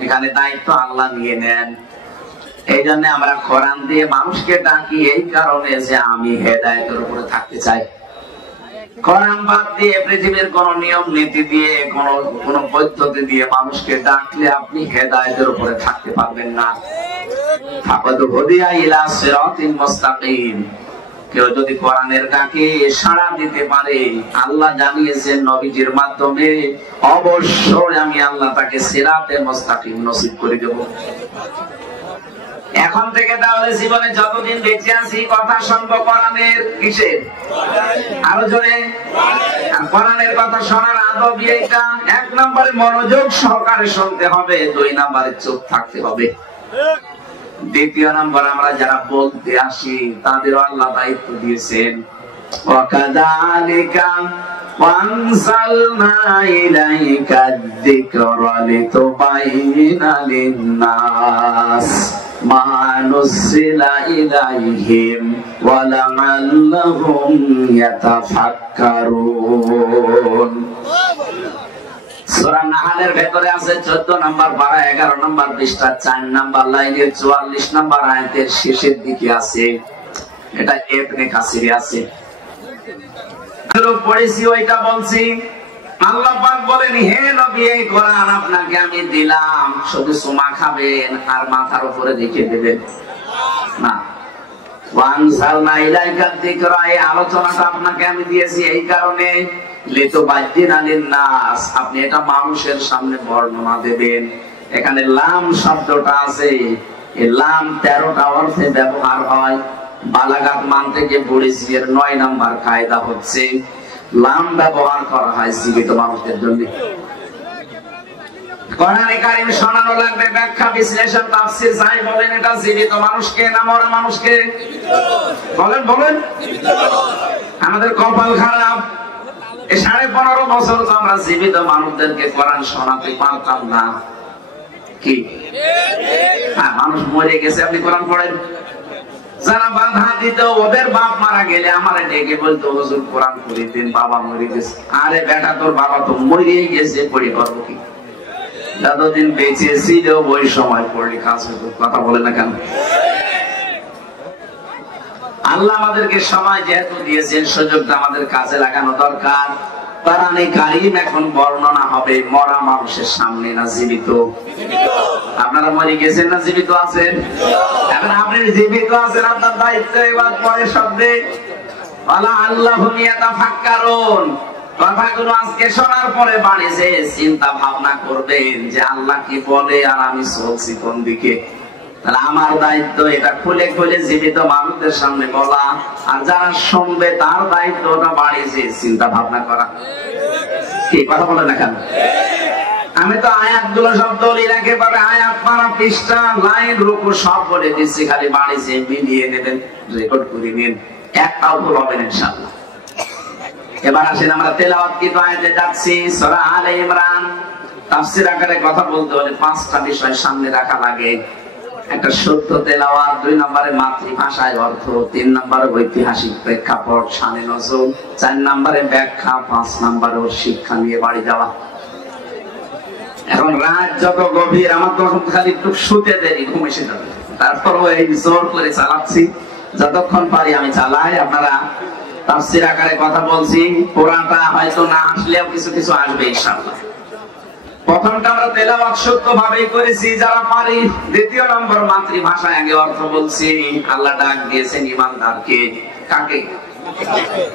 এখানে দায়িত্ব আল্লাহ নিয়ে নেন। এই জন্য আমরা কোরআন দিয়ে মানুষকে ডাকি, এই কারণে যে আমি হেদায়েতের উপরে থাকতে চাই। কোরআন বাদ দিয়ে পৃথিবীর কোন নিয়ম নীতি দিয়ে, কোন পদ্ধতি দিয়ে মানুষকে ডাকলে আপনি হেদায়েতের উপরে থাকতে পারবেন না। কেউ যদি কোরআনের ডাকে সাড়া দিতে পারে, আল্লাহ জানিয়েছেন নবীজির মাধ্যমে, অবশ্যই আমি আল্লাহ তাকে সিরাতে মুস্তাকিম নসিব করে দেব। এখন থেকে তাহলে জীবনে যতদিন বেঁচে আছি কথা শুনবো কোরআনের। কিসের? আরো জোরে। কোরআনের কথা শোনার আদব এইটা। 1 নম্বরে মনোযোগ সহকারে শুনতে হবে, 2 নম্বরে চুপ থাকতে হবে। 2 নম্বর, আমরা যারা বলতে আসি তাদেরও আল্লাহ দায়িত্ব দিয়েছেন। ওয়াকাযালিকা ওয়ানসালনা ইলাইকা যিকরা লিতুবাইয়িনা লিন-নাস, মা নুসিলা ইলাইহিম ওয়া লাআল্লাহুম ইয়াতাফাক্কারুন। সূরা নাহলের ভেতরে আছে 14 নম্বর পারা 11 নম্বর পৃষ্ঠা 4 নম্বর লাইনের 44 নম্বর আয়াতের শেষের দিকে আছে। এটা ইবনে কাসিরে আছে। পড়েছি ওইটা বলছি। আল্লাহ পাক বলেন, হে নবী এই কোরআন আপনাকে আমি দিলাম, শুধু সুমা খাবেন আর মাথার উপরে রেখে দেবেন না। ওয়ানসালনা ইলাইকা যিকরা, এই আলোচনাটা আপনাকে আমি দিয়েছি এই কারণে, লিতুবায়্যিনা লিন-নাস, আপনি এটা মানুষের সামনে বর্ণনা দেবেন। এখানে লাম শব্দটা আছে, এই লাম 13টা অর্থে ব্যবহার হয়। বালাগাত মানতে গিয়ে পড়েছি এর 9 নাম্বার কায়দা হচ্ছে লাম ব্যবহার করা হয় জীবিত মানুষদের জন্য। কোরআনে কারীম শোনানো লাগবে, ব্যাখ্যা বিশ্লেষণ তাফসীর যাই বলেন, এটা জীবিত মানুষকে না মরা মানুষকে? বলেন বলেন। আমাদের কপাল খারাপ, এই 15.5 বছর তো আমরা জীবিত মানুষদেরকে কোরআন শোনাতে পারতাম না। কি হ্যাঁ, মানুষ মরে গেছে আপনি কোরআন পড়েন? যারা বাধা দিত ওদের বাপ মারা গেলে আমারে ডেকে বলতো, হুজুর কোরআন পড়ে দিন, বাবা মরে গেছে। আরে বেটা, তোর বাবা তো মরেই গেছে, পড়ে করবো কি? যতদিন বেঁচে ছিল ওই সময় পড়লে কাজ হতো। কথা বলে না কেন? আল্লাহ আমাদেরকে সময় যেহেতু দিয়েছেন, সুযোগটা আমাদের কাজে লাগানো দরকার। কোরআনে কারীম এখন বর্ণনা হবে মরা মানুষের সামনে, না জীবিত? আপনারা মরে গেছেন না জীবিত আছেন? এখন আপনি জীবিত আছেন, আপনার দায়িত্ব এবার পরের শব্দে ওয়ালা আল্লাহুম ইয়াতাফাক্কারুন, কথাগুলো আজকে শোনার পরে বাড়িতে চিন্তা ভাবনা করবেন যে আল্লাহ কি বলে আর আমি চলছি কোন দিকে। তাহলে আমার দায়িত্ব এটা খুলে খুলে জীবিত মানুষদের সামনে বলা, আর যারা শুনবে তার দায়িত্ব ওটা বাড়িতে চিন্তা ভাবনা করা। কি কথা বলে না কেন? আমি তো আয়াতগুলো সব দলিল একেবারে আয়াত পারা পৃষ্ঠা লাইন রুকু সব বলে দিচ্ছি, খালি বাড়িতে মিলিয়ে নেবেন, রেকর্ড করে নিন, একটাও ভুল হবে না ইনশাআল্লাহ। এবার আসেন আমরা তেলাওয়াতকৃত আয়াতে যাচ্ছি। সূরা আলে ইমরান। তাফসীর আকারে কথা বলতে হলে 5টা বিষয় সামনে রাখা লাগে। একটা শুদ্ধ তেলাওয়াত, 2 নম্বরে মাতৃভাষায় অর্থ, 3 নম্বরে ঐতিহাসিক প্রেক্ষাপট শানে নজুল, 4 নম্বরে ব্যাখ্যা, 5 নম্বরে শিক্ষা নিয়ে বাড়ি যাওয়া। এখন রাত যত গভীর, আমার তো খালি একটু শুতে দেরি, ঘুম এসে যাবে, তারপরও এই জোর করে চালাচ্ছি, যতক্ষণ পারি আমি চালাই। আপনারা তাফসীর আকারে কথা বলছি, পুরাটা হয়তো না আসলেও কিছু কিছু আসবে ইনশাআল্লাহ। প্রথমটা আমরা তেলাওয়াত শুদ্ধভাবেই করেছি যারা পারি। দ্বিতীয় নম্বর মাতৃভাষায় আগে অর্থ বলছি। আল্লাহ ডাক দিয়েছেন ঈমানদারকে, কাকে?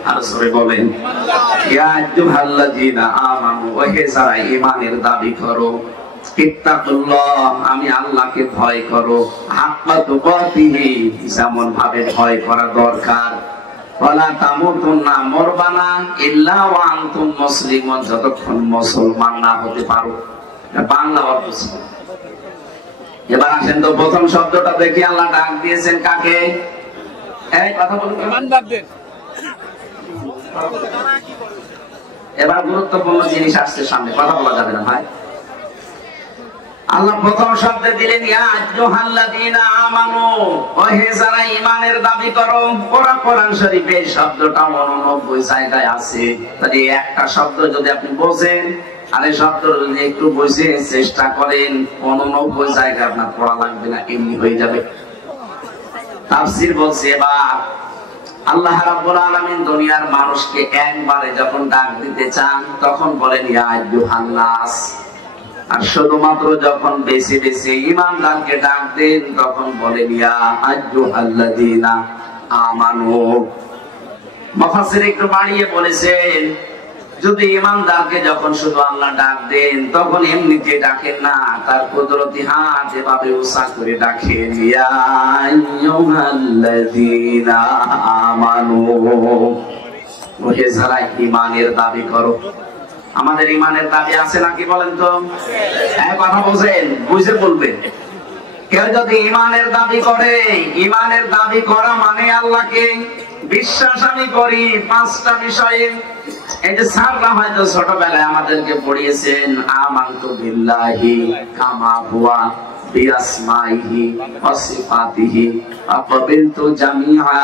আর সরে বলেন, ইয়া আইয়ুহাল্লাযীনা আমানু, ওহে যারা ঈমানের দাবি করো, ইত্তাকুল্লাহ, আমি আল্লাহকে ভয় করো, হাক্কা তুকাতিহি, যেমন ভাবে ভয় করা দরকার। ওয়ালা তামুতুন্না, মরবা না, ইল্লা ওয়া আনতুম মুসলিমুন, যতক্ষণ মুসলমান না হতে পারো। বাংলা অর্থ। এবার আসেন তো প্রথম শব্দটা দেখি, আল্লাহ ডাক দিয়েছেন কাকে? এই কথা বলুন ইমানদারদের। এবার গুরুত্বপূর্ণ জিনিস আসছে সামনে, কথা বলা যাবে না ভাই। আল্লাহ প্রথম শব্দে দিলেন ইয়া আইয়ুহাল্লাযীনা আমানু, ওহে যারা ঈমানের দাবি করো। কোরআন শরীফে এই শব্দটা 89 জায়গায় আছে। তাহলে একটা শব্দ যদি আপনি বোঝেন আর এই শব্দ যদি একটু বুঝে চেষ্টা করেন, 89 জায়গায় আপনার পড়া লাগবে না, এমনি হয়ে যাবে। তাফসীর বলছে এবার আল্লাহ রাব্বুল আলামিন দুনিয়ার মানুষকে একবারে যখন ডাক দিতে চান তখন বলেন ইয়া আইয়ুহান নাস, আর শুধুমাত্র যখন বেশি বেশি ঈমানদারকে ডাক দেন তখন বলেন ইয়া আইয়ুহাল্লাযীনা আমানু। মুফাসসির একটু বাড়িয়ে বলেছেন, যদি ঈমানদারকে যখন শুধু আল্লাহ ডাক দেন তখন এমনিতে ডাকেন না, তার কুদরতি হাত এভাবে উঁচা করে ডাকেন, ইয়া আইয়ুহাল্লাযীনা আমানু, ওহে যারা ঈমানের দাবি করো। আমাদের ঈমানের দাবি আছে নাকি বলেন তো? হ্যাঁ, কথা বলেন, বুঝে বলবেন। কেউ যদি ঈমানের দাবি করে, ঈমানের দাবি করা মানে আল্লাহকে বিশ্বাস আমি করি 5টা বিষয়ে। এই যে স্যাররা হয়তো ছোটবেলায় আমাদেরকে পড়িয়েছেন আমানতু বিল্লাহি কামা হুয়া বিআসমাইহি ওয়া সিফাতিহি ওয়া ক্বাবিলতু জামিআ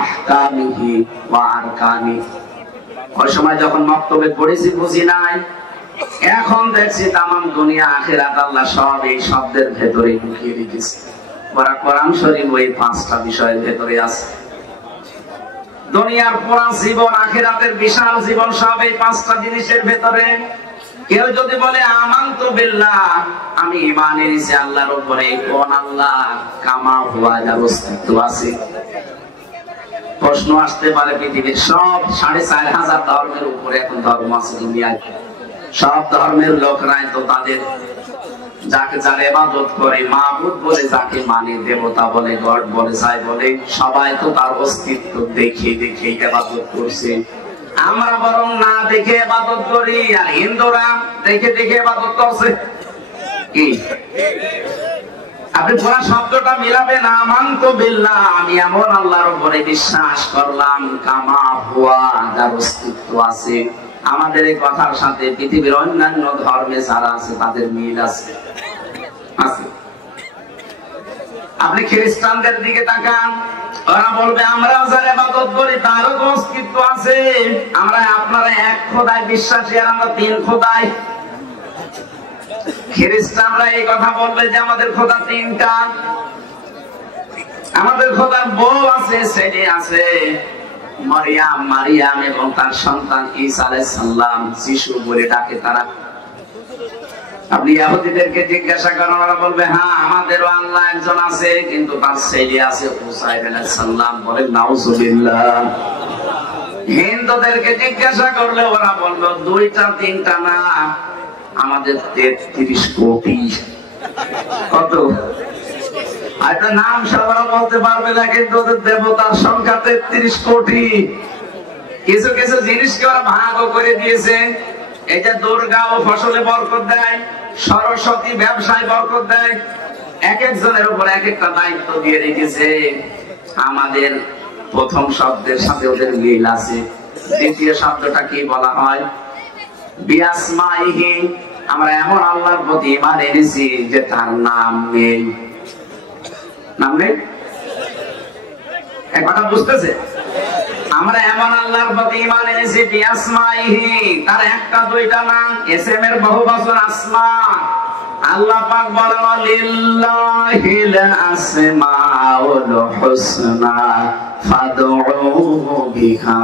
আহকামিহি ওয়া আরকানিহি। ওই সময় যখন মক্তবে পড়েছি বুঝি নাই, এখন দেখছি তামাম দুনিয়া আখিরাত আল্লাহ সব এই শব্দের ভেতরে ঢুকিয়ে রেখেছে। ওরা কোরআন শরীফ ওই 5টা বিষয়ের ভেতরে আছে। দুনিয়ার পুরা জীবন, আখিরাতের বিশাল জীবন সব এই 5টা জিনিসের ভেতরে। কেউ যদি বলে আমানতু বিল্লাহ, আমি ঈমান এনেছি আল্লাহর উপরে, কোন আল্লাহ? কামা হুয়া, যার অস্তিত্ব আছে। প্রশ্ন আসতে পারে পৃথিবীর সব 4500 ধর্মের উপরে এখন ধর্ম আছে দুনিয়ায়, সব ধর্মের লোকরাই তো তাদের যাকে যার ইবাদত করে মাবুদ বলে, যাকে মানে দেবতা বলে, গড বলে, যাই বলে, সবাই তো তার অস্তিত্ব দেখে দেখে ইবাদত করছে। আমরা বরং না দেখে ইবাদত করি, আর হিন্দুরা দেখে দেখে ইবাদত করছে। কি আপনি পুরা শব্দটা মিলাবেন, আমানতু বিল্লাহ, আমি এমন আল্লাহর উপরে বিশ্বাস করলাম, কামা হুয়া, যার অস্তিত্ব আছে। আমাদের এই কথার সাথে পৃথিবীর অন্যান্য ধর্মে যারা আছে তাদের মিল আছে। আপনি খ্রিস্টানদের দিকে তাকান, ওরা বলবে আমরা যার ইবাদত করি তারও তো অস্তিত্ব আছে, আমরা আপনারা এক খোদায় বিশ্বাসী আর আমরা 3 খোদায়। খ্রিস্টানরা এই কথা বলবে যে আমাদের খোদা 3টা, আমাদের খোদার বউ আছে, ছেলে আছে, মারিয়াম এবং তার সন্তান ঈসা আলাইহিস সালাম, যিশু বলে ডাকে তারা। আপনি ইহুদিদেরকে জিজ্ঞাসা করেন, ওরা বলবে হ্যাঁ আমাদেরও আল্লাহ একজন আছে, কিন্তু তার ছেলে আছে উযাইর আলাইহিস সালাম, বলে নাউযুবিল্লাহ। হিন্দুদেরকে জিজ্ঞাসা করলে ওরা বলবে 2টা 3টা না, আমাদের 33 কোটি। কত? একটা নাম সবাই বলতে পারবে না, কিন্তু ওদের দেবতার সংখ্যা 33 কোটি। কিছু কিছু জিনিসকে ওরা ভাগও করে দিয়েছে। এই যে দুর্গা ও ফসলে বরকত দেয়, সরস্বতী ব্যবসায় বরকত দেয়, এক একজনের উপর এক একটা দায়িত্ব দিয়ে রেখেছে। আমাদের প্রথম শব্দের সাথে ওদের মিল আছে। দ্বিতীয় শব্দটা কি বলা হয়? বিআসমাইহি, আমরা এমন আল্লাহর প্রতি ঈমান এনেছি যে তার নাম নেই। নাম নেই, এক কথা বুঝতেছে? আমরা এমন আল্লাহর প্রতি ঈমান এনেছি বিআসমাইহি, তার 1টা 2টা না, ইসম এর বহু বচন আসমা। আল্লাহ পাক বলেন লিল্লাহিল আসমাউল হুসনা ফাদউহু বিহা।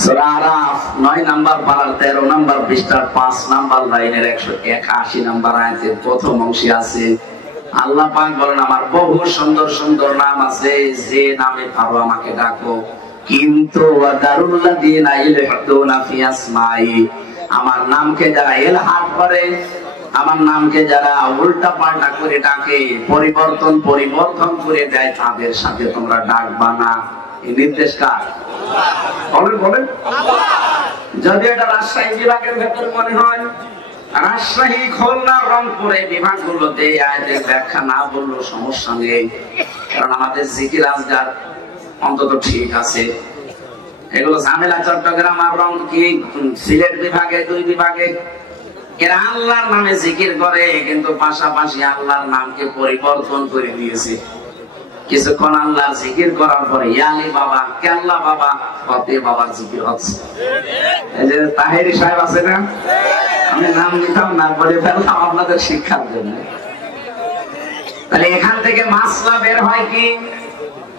সূরা আরাফ 9 নাম্বার পারার 13 নাম্বার পৃষ্ঠার 5 নাম্বার লাইনের 181 নাম্বার আয়াতের প্রথম অংশে আছে আল্লাহ পাক বলেন আমার বহু সুন্দর সুন্দর নাম আছে, যে নামে পারো আমাকে ডাকো। কিন্তু ওয়াদারুল্লাযিনা ইলহাদুনা ফি আসমাই, আমার নামকে যারা ইলহাদ করে, আমার নামকে যারা উল্টা পাল্টা করে ডাকে, পরিবর্তন করে দেয়, তাদের সাথে তোমরা ডাকবা না। এই নির্দেশ কার? বলেন। যদি এটা রাজশাহী বিভাগের ভেতর মনে হয়, রাজশাহী, খুলনা, রংপুরে বিভাগগুলোতে আয়াতের ব্যাখ্যা না বললেও সমস্যা নেই, কারণ আমাদের জিকির আজগার অন্তত ঠিক আছে। এগুলো ঝামেলা চট্টগ্রাম আর সিলেট বিভাগে, 2 বিভাগে এরা আল্লাহর নামে জিকির করে, কিন্তু পাশাপাশি আল্লাহর নামকে পরিবর্তন করে দিয়েছে। কিছুক্ষণ আল্লাহর জিকির করার পরে ইয়ালি বাবা, কেল্লা বাবা, ফতে বাবার জিকির হচ্ছে। এই যে তাহেরি সাহেব আছে না, আমি নাম নিতাম না, বলে ফেললাম আপনাদের শিক্ষার জন্য। তাহলে এখান থেকে মাসলা বের হয় কি?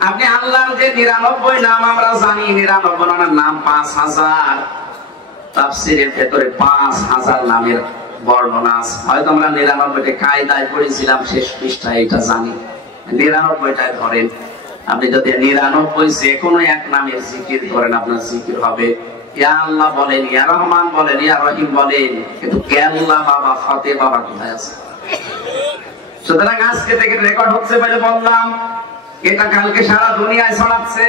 আপনি আল্লাহর যে 99 নাম আমরা জানি, 99 নাম 5000, তাফসীরের ভেতরে 5000 নামের বর্ণনা আছে। হয়তো আমরা 99টা কায়দায় পড়েছিলাম, শেষ পৃষ্ঠায় এটা জানি। 99টায় ধরেন, আপনি যদি 99 যে কোনো এক নামের জিকির করেন, আপনার জিকির হবে ইয়া আল্লাহ বলেন, ইয়া রহমান বলেন, ইয়া রহিম বলেন, কিন্তু কেল্লা বাবা, ফতে বাবা কোথায় আছে? সুতরাং আজকে থেকে রেকর্ড হচ্ছে বলে বললাম, এটা কালকে সারা দুনিয়ায় ছড়াচ্ছে।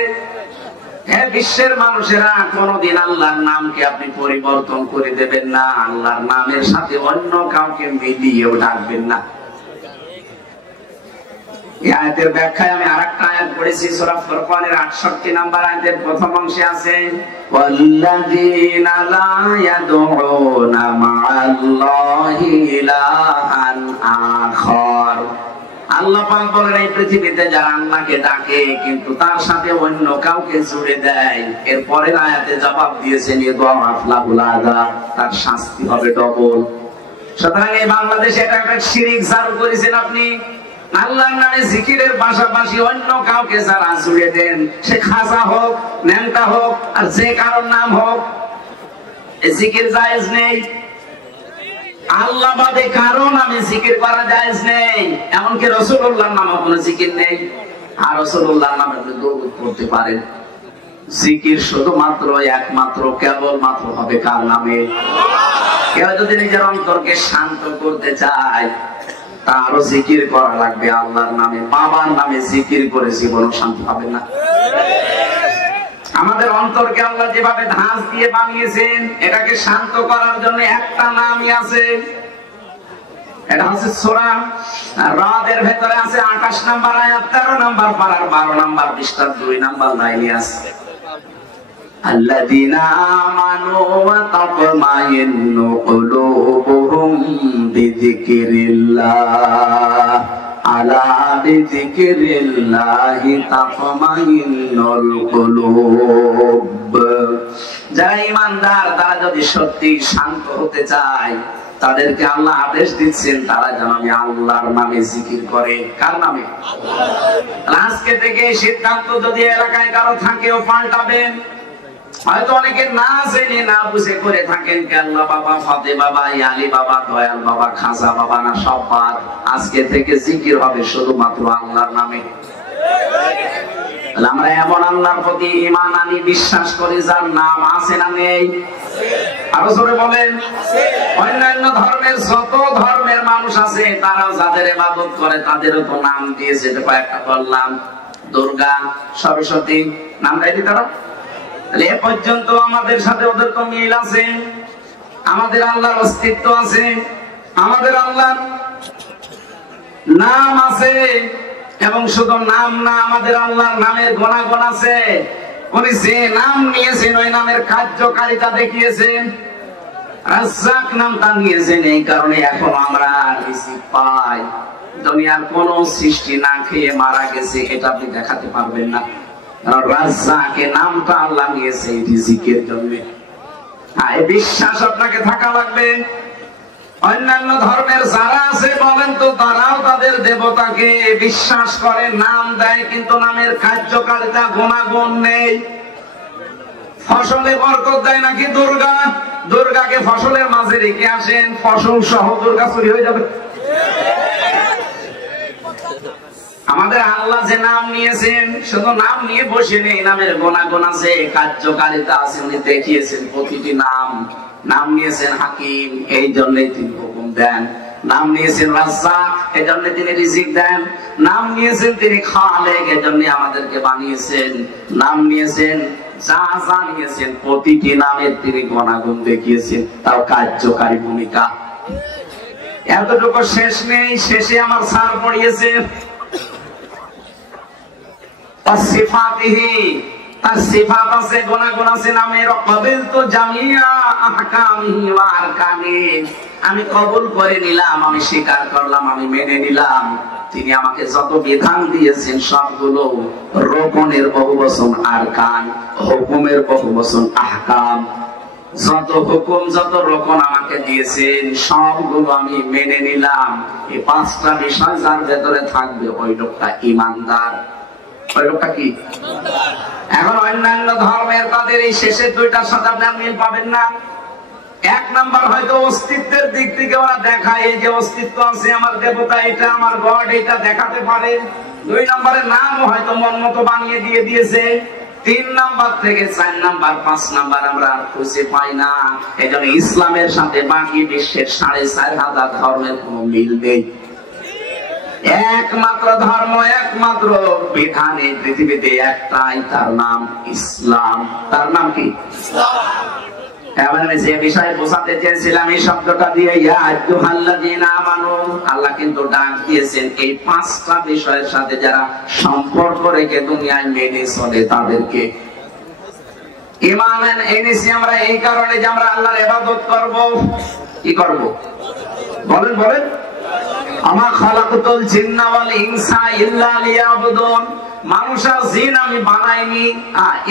হ্যাঁ, বিশ্বের মানুষেরা কোনদিন আল্লাহর নামকে আপনি পরিবর্তন করে দেবেন না, আল্লাহর নামের সাথে অন্য কাউকে মিলিয়েও ডাকবেন না। এই আয়াতের ব্যাখ্যায় আমি আরেকটা আয়াত পড়েছি সূরা ফুরকানের 68 নম্বর আয়াতের প্রথম অংশে আছে ওয়াল্লাযীনা লা ইয়াদউনা মা'আল্লাহি ইলাহান আখার। আল্লাহ পাক বলেন এই পৃথিবীতে যারা আল্লাহকে ডাকে কিন্তু তার সাথে অন্য কাউকে জুড়ে দেয়, এর পরের আয়াতে জবাব দিয়েছেন ইয়াদউআফলাহুল আযাব, তার শাস্তি হবে ডবল। সুতরাং এই বাংলাদেশে এটা একটা শিরক চালু করেছেন আপনি। আল্লাহর নামে জিকিরের পাশাপাশি অন্য কাউকে যারা জুড়ে দেন, সে খাজা হোক, নেমটা হোক, আর যে কারোর নাম হোক, এই জিকির জায়েজ নেই। আল্লাহ বাদে কারো নামে জিকির করা জায়েজ নেই। এমনকি রাসূলুল্লাহর নামে কোনো জিকির নেই। আর রাসূলুল্লাহর নামে আপনি দরুদ পড়তে পারেন। জিকির শুধুমাত্র একমাত্র কেবলমাত্র হবে কার নামে? কেউ যদি নিজের অন্তরকে শান্ত করতে চায় তারও জিকির করা লাগবে আল্লাহর নামে। বাবার নামে জিকির করে জীবনও শান্তি পাবে না। আমাদের অন্তরকে আল্লাহ যেভাবে ধাঁচ দিয়ে বানিয়েছেন, এটাকে শান্ত করার জন্য একটা নামই আছে, এটা হচ্ছে সূরা রাদের ভেতরে আছে 28 নম্বর আয়াত, 13 নম্বর পারার 12 নম্বর পৃষ্ঠার 2 নম্বর লাইনে আছে আল্লাযীনা আমানু ওয়া তাতমাইন্নু কুলুবুহুম বিযিকরিল্লাহ আলা বিযিকরিল্লাহি তাতমাইন্নুল কুলুব। যারা ঈমানদার তারা যদি সত্যি শান্ত হতে চায়, তাদেরকে আল্লাহ আদেশ দিচ্ছেন তারা যেন আল্লাহর নামে জিকির করে। কার নামে? আজকে থেকে সিদ্ধান্ত যদি এলাকায় কারো থাকেও পাল্টাবেন। হয়তো অনেকে না জেনে না বুঝে করে থাকেন আল্লাহ বাবা, ফাতে বাবা, আলী বাবা, দয়াল বাবা, খাজা বাবা না সব বাদ। আজকে থেকে জিকির হবে শুধুমাত্র আল্লাহর নামে। আমরা এমন আল্লাহর প্রতি ঈমান আনি, বিশ্বাস করি যার নাম আছে না নেই? আরো জোরে বলেন। অন্যান্য ধর্মের যত ধর্মের মানুষ আছে তারাও যাদের ইবাদত করে তাদেরও তো নাম দিয়েছে, কয়েকটা বললাম, দুর্গা, সরস্বতী, নাম দেয়নি তারা। এ পর্যন্ত আমাদের সাথে ওদের তো মিল আছে। আমাদের আল্লাহর অস্তিত্ব আছে, আমাদের আল্লাহর নাম আছে, এবং শুধু নাম না, আমাদের আল্লাহর নামের গুণাগুণ আছে। উনি যে নাম নিয়েছেন ওই নামের কার্যকারিতা দেখিয়েছেন। রাজ্জাক নামটা নিয়েছেন এই কারণে এখন আমরা রিজিক পাই। দুনিয়ার কোন সৃষ্টি না খেয়ে মারা গেছে এটা আপনি দেখাতে পারবেন না। রাজ্জাকের নামটা আল্লাহ নিয়েছে রিজিকের জন্য। এই বিশ্বাস আপনাকে থাকা লাগবে। অন্যান্য ধর্মের যারা আছে বলেন তো তারাও তাদের দেবতাকে বিশ্বাস করে, নাম দেয়, কিন্তু নামের কার্যকারিতা গুণাগুণ নেই। ফসলে বরকত দেয় নাকি দুর্গা? দুর্গাকে ফসলের মাঝে রেখে আসেন, ফসল সহ দুর্গা চুরি হয়ে যাবে। আমাদের আল্লাহ যে নাম নিয়েছেন শুধু নাম নিয়ে বসে নেই, নামের গুণাগুণ আছে, কার্যকারিতা আছে, উনি দেখিয়েছেন প্রতিটি নাম। নাম নিয়েছেন হাকিম, এই জন্যই তিনি হুকুম দেন। নাম নিয়েছেন রাজ্জাক, এই জন্য তিনি রিজিক দেন। নাম নিয়েছেন তিনি খালেক, এই জন্য আমাদেরকে বানিয়েছেন। নাম নিয়েছেন যা যা নিয়েছেন প্রতিটি নামের তিনি গুণাগুণ দেখিয়েছেন, তাও কার্যকারী ভূমিকা। এতটুকু শেষ নেই, শেষে আমার স্যার পড়িয়েছে তার সিফাত আছে, গুণাগুণ আছে নামের। কবিলতু জামিয়া আহকামিহি ওয়া আরকানিহি, আমি কবুল করে নিলাম, আমি স্বীকার করলাম, আমি মেনে নিলাম তিনি আমাকে যত বিধান দিয়েছেন সবগুলো রোকনের বহুবচন আরকান, হুকুমের বহুবচন আহকাম। যত হুকুম যত রোকন আমাকে দিয়েছেন সবগুলো আমি মেনে নিলাম। এই পাঁচটা বিষয় যার ভেতরে থাকবে ওই লোকটা ঈমানদার। ওই লোকটা কি? এখন অন্যান্য ধর্মের তাদের এই শেষের দুইটার সাথে আপনার মিল পাবেন না। এক নাম্বার হয়তো অস্তিত্বের দিক থেকে ওরা দেখায় এই যে অস্তিত্ব আছে, আমার দেবতা এটা, আমার গড এটা দেখাতে পারে। দুই নম্বরের নাম হয়তো মন মতো বানিয়ে দিয়ে দিয়েছে। 3 নাম্বার থেকে 4 নাম্বার 5 নাম্বার আমরা আর খুঁজে পাই না। এজন্য ইসলামের সাথে বাকি বিশ্বের 4,500 ধর্মের কোনো মিল নেই। একমাত্র ধর্ম, একমাত্র বিধান এই পৃথিবীতে একটাই, তার নাম ইসলাম। তার নাম কি? ইসলাম। আমি যে বিষয় বোঝাতে চেয়েছিলাম এই শব্দটা দিয়ে, ইয়া আইয়ুহাল্লাযীনা আমানু, আল্লাহ কিন্তু ডাক দিয়েছেন এই পাঁচটা বিষয়ের সাথে যারা সম্পর্ক রেখে দুনিয়ায় মেনে চলে তাদেরকে। ঈমান এনেছি আমরা এই কারণে যে আমরা আল্লাহর ইবাদত করব। কি করব বলেন বলেন? আমা খালাকুতুল জিন্না ওয়াল ইনসা ইল্লা লিয়াবুদুন, মানুষ আর জিন আমি বানাইনি,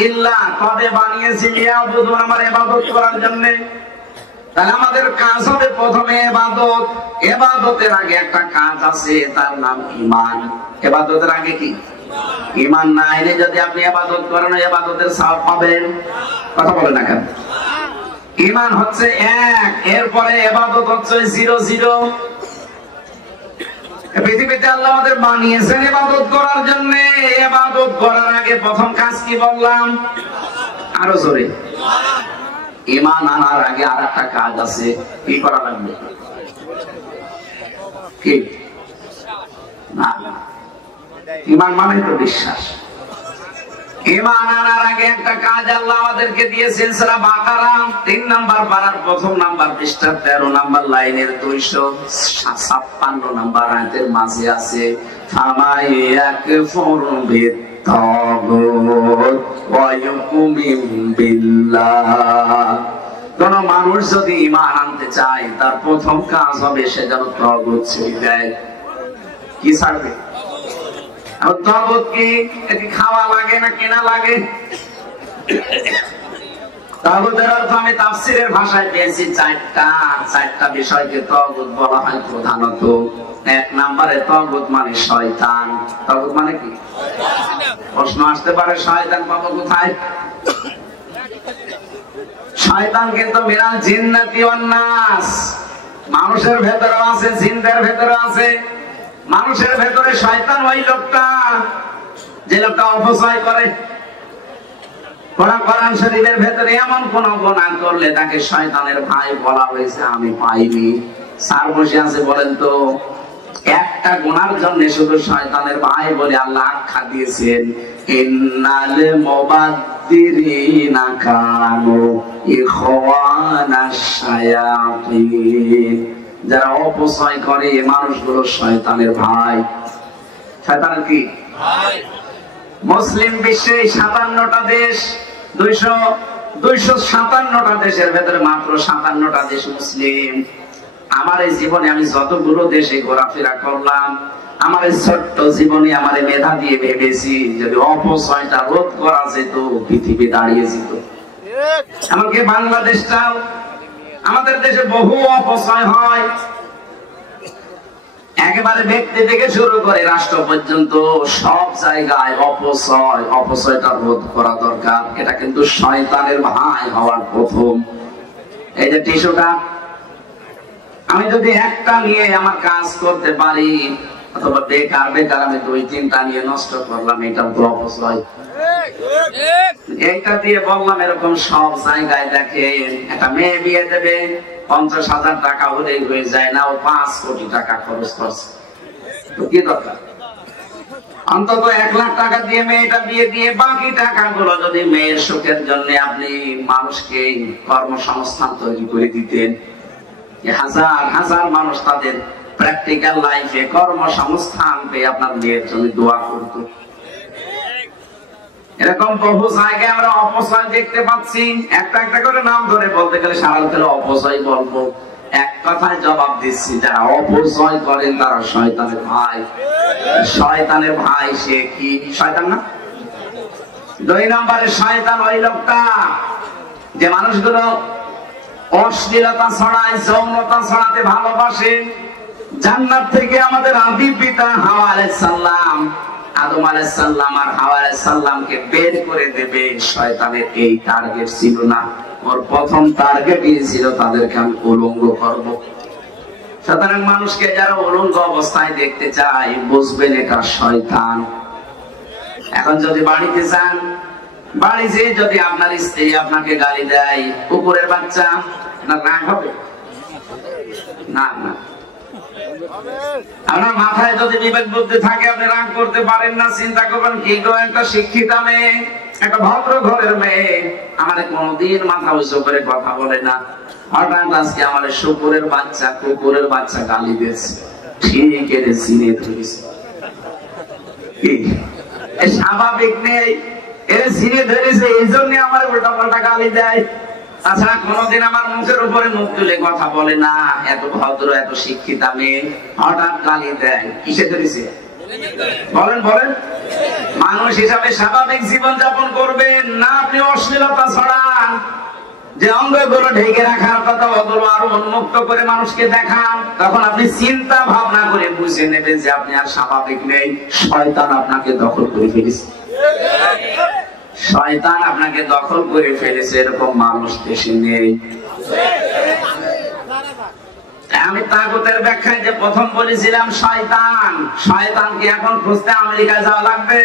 ইল্লা তবে বানিয়েছি লিয়াবুদুন, আমার ইবাদত করার জন্য। তাহলে আমাদের কাজ হবে প্রথমে ইবাদত। ইবাদতের আগে একটা কাজ আছে, তার নাম ঈমান। ইবাদতের আগে কি? ঈমান না এনে যদি আপনি ইবাদত করেন, ইবাদতের সওয়াব পাবেন? কথা বলেন না কেন? ঈমান হচ্ছে এক, এরপরে ইবাদত হচ্ছে 00। পৃথিবীতে আল্লাহ আমাদের বানিয়েছেন ইবাদত করার জন্য। ইবাদত করার আগে প্রথম কাজ কি বললাম? আরো জোরে। ঈমান আনার আগে আরেকটা কাজ আছে, কি করা লাগবে? কি? না, ঈমান মানে তো বিশ্বাস। ঈমান আনার আগে একটা কাজ আল্লাহ আমাদেরকে দিয়েছেন। সূরা বাকারা 3 নাম্বার পারার প্রথম নাম্বার পৃষ্ঠা 13 নাম্বার লাইনের 256 নাম্বার আয়াতের মাঝে আছে, ফামায়াকফুরু বিত-তাগুত ওয়া ইউমিন বিল্লাহ। কোন মানুষ যদি ঈমান আনতে চায়, তার প্রথম কাজ হবে সে যেন তাগুত ছেড়ে দেয়। কি ছাড়বে? তাগুত কি এটি খাওয়া লাগে না কেনা লাগে? তাগুতের অর্থ আমি তাফসীরের ভাষায় পেয়েছি চারটা বিষয়কে তাগুত বলা হয় প্রধানত। এক নম্বরে তাগুত মানে শয়তান। তাগুত মানে কি? প্রশ্ন আসতে পারে, শয়তান পাবো কোথায়? শয়তান কিন্তু মিনাল জিন্নাতি ওয়ান নাস, মানুষের ভেতরে আছে, জিনদের ভেতরে আছে। মানুষের ভেতরে শয়তান ওই লোকটা, যে লোকটা অপচয় করে। কোরআন শরীফের ভেতরে এমন কোন গুনাহ করলে তাকে শয়তানের ভাই বলা হয়েছে আমি পাইনি। স্যার বসে আছে, বলেন তো একটা গুনার জন্য শুধু শয়তানের ভাই বলে আল্লাহ আখ্যা দিয়েছেন, ইন্নাল মুবাদ্দিরিনা কানু ইখওয়ানাশ শায়াতিন। যারা অপচয় করে এই মানুষগুলো শয়তানের ভাই। শয়তানের কি ভাই? মুসলিম বিশ্বে 57টা দেশ, 257টা দেশের ভেতরে মাত্র 57টা দেশ মুসলিম। আমার এই জীবনে আমি যতগুলো দেশে ঘোরাফেরা করলাম, আমার এই ছোট্ট জীবনে আমার মেধা দিয়ে ভেবেছি যদি অপচয়টা রোধ করা যেত, পৃথিবী দাঁড়িয়ে যেত। এমনকি বাংলাদেশটাও, আমাদের দেশে বহু অপচয় হয়, একেবারে ব্যক্তি থেকে শুরু করে রাষ্ট্র পর্যন্ত সব জায়গায় অপচয়। অপচয়টা রোধ করা দরকার। এটা কিন্তু শয়তানের ভাই হওয়ার প্রথম। এই যে টিস্যুটা, আমি যদি একটা নিয়ে আমার কাজ করতে পারি, অথবা বেকার আমি 2-3টা নিয়ে নষ্ট করলাম, এটা তো অপচয়। এইটা দিয়ে বললাম এরকম সব জায়গায় দেখেন, একটা মেয়ে বিয়ে দেবে 50,000 টাকা হলেই হয়ে যায় না, ও 5 কোটি টাকা খরচ করছে। তো কি দরকার? অন্তত 1 লাখ টাকা দিয়ে মেয়েটা বিয়ে দিয়ে বাকি টাকাগুলো যদি মেয়ের সুখের জন্য আপনি মানুষকে কর্মসংস্থান তৈরি করে দিতেন, হাজার হাজার মানুষ তাদের প্র্যাকটিক্যাল লাইফে কর্মসংস্থান পেয়ে আপনার মেয়ের জন্য দোয়া করত। এরকম বহু জায়গায় আমরা অপচয় দেখতে পাচ্ছি। একটা একটা করে নাম ধরে বলতে গেলে সারা দিন অপচয় বলবো। এক কথায় জবাব দিচ্ছি, যারা অপচয় করেন তারা শয়তানের ভাই। শয়তানের ভাই সে কি? শয়তান না? 2 নম্বরে শয়তান ওই লোকটা যে মানুষগুলো অশ্লীলতা ছড়ায়, যৌনতা ছড়াতে ভালোবাসে। জান্নাত থেকে আমাদের আদি পিতা হাওয়া আলাইহিস সালাম, আদম আলাইহিস সালাম আর হাওয়া আলাইহিস সালামকে বের করে দেবে, শয়তানের এই টার্গেট ছিল না। ওর প্রথম টার্গেটই ছিল তাদেরকে আমি উলঙ্গ করব। সুতরাং মানুষকে যারা উলঙ্গ অবস্থায় দেখতে চায়, বুঝবেন এটা শয়তান। এখন যদি বাড়িতে যান, বাড়ি যেয়ে যদি আপনার স্ত্রী আপনাকে গালি দেয়, কুকুরের বাচ্চা, না রাগ হবে? না না। আপনার মাথায় যদি বিবেক বুদ্ধি থাকে, আপনি রাগ করতে পারেন না। চিন্তা করবেন কি গো, একটা শিক্ষিত মেয়ে একটা ভদ্র ঘরের মেয়ে, আমার কোনদিন মাথা উঁচু করে কথা বলে না, হঠাৎ আজকে আমার শুকুরের বাচ্চা কুকুরের বাচ্চা গালি দিয়েছে, ঠিক এর চিনে ধরেছে। স্বাভাবিক নেই, এর চিনে ধরেছে, এই জন্য আমার উল্টা পাল্টা গালি দেয়। তাছাড়া কোনদিন আমার মুখের উপরে মুখ তুলে কথা বলে না। এত ভদ্র এত শিক্ষিত মেয়ে হঠাৎ গালি দেয়, কিসে ধরেছে? বলেন বলেন। মানুষ হিসাবে স্বাভাবিক জীবন যাপন করবেন না, আপনি অশ্লীলতা ছড়ান, যে অঙ্গগুলো ঢেকে রাখার কথা ওগুলো আরো উন্মুক্ত করে মানুষকে দেখান, তখন আপনি চিন্তা ভাবনা করে বুঝে নেবেন যে আপনি আর স্বাভাবিক নেই, শয়তান আপনাকে দখল করে ফেলেছে। শয়তান আপনাকে দখল করে ফেলেছে, এরকম মানুষ দেশে নেই। আমি তাগুতের ব্যাখ্যায় যে প্রথম বলেছিলাম শয়তান, শয়তানকে এখন খুঁজতে আমেরিকায় যাওয়া লাগবে,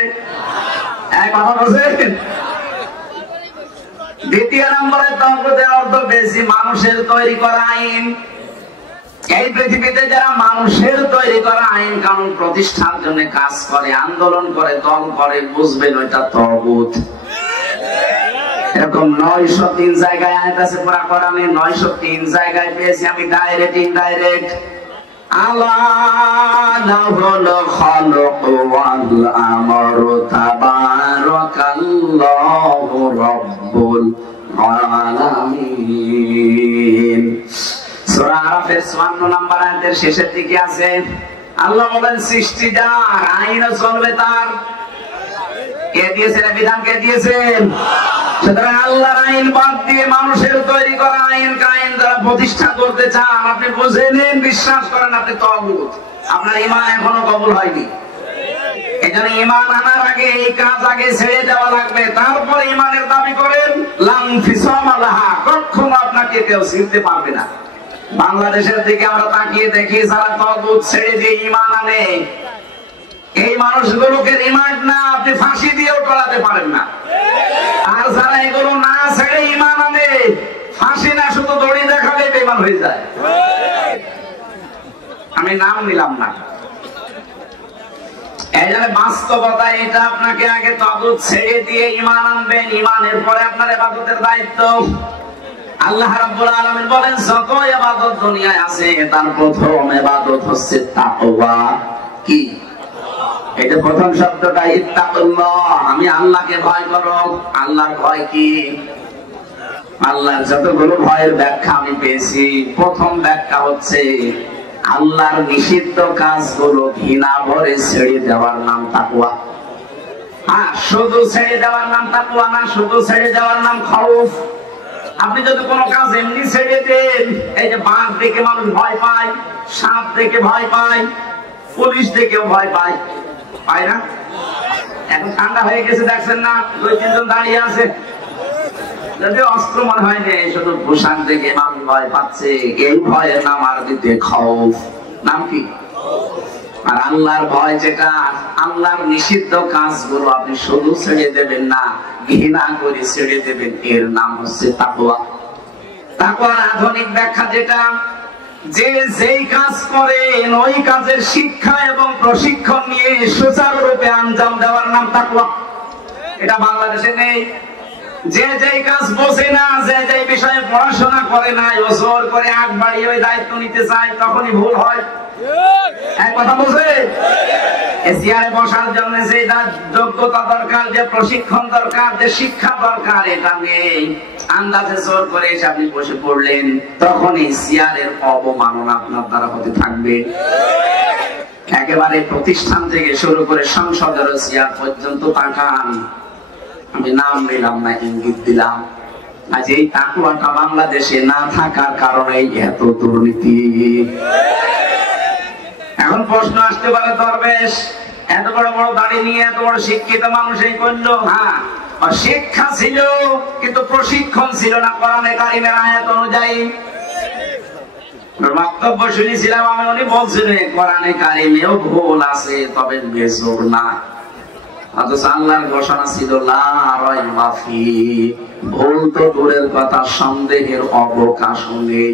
এক কথা বলছেন। দ্বিতীয় নম্বরে তাগুতের অর্থ বেশি মানুষের তৈরি করা আইন। এই পৃথিবীতে যারা মানুষের তৈরি করা আইন কানুন প্রতিষ্ঠার জন্য কাজ করে, আন্দোলন করে, দল করে, বুঝবেন ওইটা তাগুত। এরকম 903 জায়গায় আয়াত আছে পুরা কোরআনে, 903 জায়গায় পেয়েছি আমি ডাইরেক্ট ইনডাইরেক্ট। আলা লাহুল খালকু ওয়াল আমরু তাবারাকাল্লাহু রাব্বুল আলামিন। সূরা আরাফের 54 নম্বর আয়াতের শেষের দিকে আছে, আল্লাহ বলেন সৃষ্টি যার, আইনও চলবে তার। কে দিয়েছেন বিধান? কে দিয়েছেন? সুতরাং আল্লাহর আইন বাদ দিয়ে মানুষের তৈরি করা আইন কায়েম যারা প্রতিষ্ঠা করতে চান, আপনি বুঝে নেন, বিশ্বাস করেন আপনি তাগুত। আপনার ঈমান এখনো কবুল হয়নি। এজন্য ঈমান আনার আগে এই কাজ আগে ছেড়ে দেওয়া লাগবে, তারপর ঈমানের দাবি করেন। লাম ফিসামা লাহা, কখনো আপনাকে কেউ ছিঁড়তে পারবে না। বাংলাদেশের দিকে আমরা তাকিয়ে দেখি, যারা তাগুত ছেড়ে দিয়ে ঈমান আনে, এই মানুষগুলোকে রিমান্ড না আপনি ফাঁসি দিয়েও টলাতে পারেন না। আর যারা এগুলো না ছেড়ে ঈমান আনে, ফাঁসি না শুধু দড়ি দেখালে বেঈমান হয়ে যায়। আমি নাম নিলাম না। এই জন্য বাস্তবতা এটা, আপনাকে আগে তাগুত ছেড়ে দিয়ে ঈমান আনবেন, ঈমানের পরে আপনার ইবাদতের দায়িত্ব। আল্লাহ রাব্বুল আলামিন বলেন, যত ইবাদত দুনিয়ায় আছে তার প্রথম ইবাদত হচ্ছে তাকওয়া। কি? এটা প্রথম শব্দটা ইত্তাকুল্লাহ, আমি আল্লাহকে ভয় করো। আল্লাহর ভয় কি? আল্লাহর যতগুলো ভয়ের ব্যাখ্যা আমি পেয়েছি, প্রথম ব্যাখ্যা হচ্ছে আল্লাহর নিষিদ্ধ কাজগুলো ঘৃণা ভরে ছেড়ে দেওয়ার নাম তাকওয়া। হ্যাঁ, শুধু ছেড়ে দেওয়ার নাম তাকওয়া না, শুধু ছেড়ে দেওয়ার নাম খাউফ। আপনি যদি কোনো কাজ এমনি ছেড়ে দেন, এই যে বাঘ দেখে মানুষ ভয় পায়, সাপ দেখে ভয় পায়, পুলিশ দেখেও ভয় পায়, পায় না? এখন ঠান্ডা হয়ে গেছে, দেখছেন না 2-3 জন দাঁড়িয়ে আছে, যদি অস্ত্র মনে হয় না, শুধু পোশাক দেখে মানুষ ভয় পাচ্ছে। এই ভয়ের নাম আরবিতে খাউফ। নাম কি? আর আল্লাহর ভয় যেটা, আল্লাহর নিষিদ্ধ কাজগুলো আপনি শুধু ছেড়ে দেবেন না, ঘৃণা করে ছেড়ে দেবেন, এর নাম হচ্ছে তাকওয়া। তাকওয়ার আধুনিক ব্যাখ্যা যেটা, যে যেই কাজ করেন ওই কাজের শিক্ষা এবং প্রশিক্ষণ নিয়ে সুচারুরূপে আঞ্জাম দেওয়ার নাম তাকওয়া। এটা বাংলাদেশে নেই। যে যেই কাজ বোঝে না, যে যেই বিষয়ে পড়াশোনা করে না, ও জোর করে আগ বাড়িয়ে ওই দায়িত্ব নিতে চায়, তখনই ভুল হয়। এক কথা বলছে, চেয়ারে বসার জন্য যে যোগ্যতা দরকার, যে প্রশিক্ষণ দরকার, যে শিক্ষা দরকার, এটা নেই। আন্দাজে জোর করে এসে আপনি বসে পড়লেন, তখনই চেয়ারের অবমাননা আপনার দ্বারা হতে থাকবে। একেবারে প্রতিষ্ঠান থেকে শুরু করে সংসদের চেয়ার পর্যন্ত তাকান। আমি নাম নিলাম না, ইঙ্গিত দিলাম। আজ এই তাকওয়াটা বাংলাদেশে না থাকার কারণে এত দুর্নীতি। এখন প্রশ্ন আসতে পারে, দরবেশ এত বড় বড় দাড়ি নিয়ে এত বড় শিক্ষিত মানুষ এই করলো। হ্যাঁ, শিক্ষা ছিল কিন্তু প্রশিক্ষণ ছিল না কোরআনে কারিমের আয়াত অনুযায়ী। বক্তব্য শুনেছিলাম আমি, উনি বলছিলেন কোরআনে কারিমেও ভুল আছে, তবে বেজোর না। অথচ আল্লাহর ঘোষণা ছিল লা রাইবা ফিহি, ভুল তো দূরের কথা, সন্দেহের অবকাশ নেই।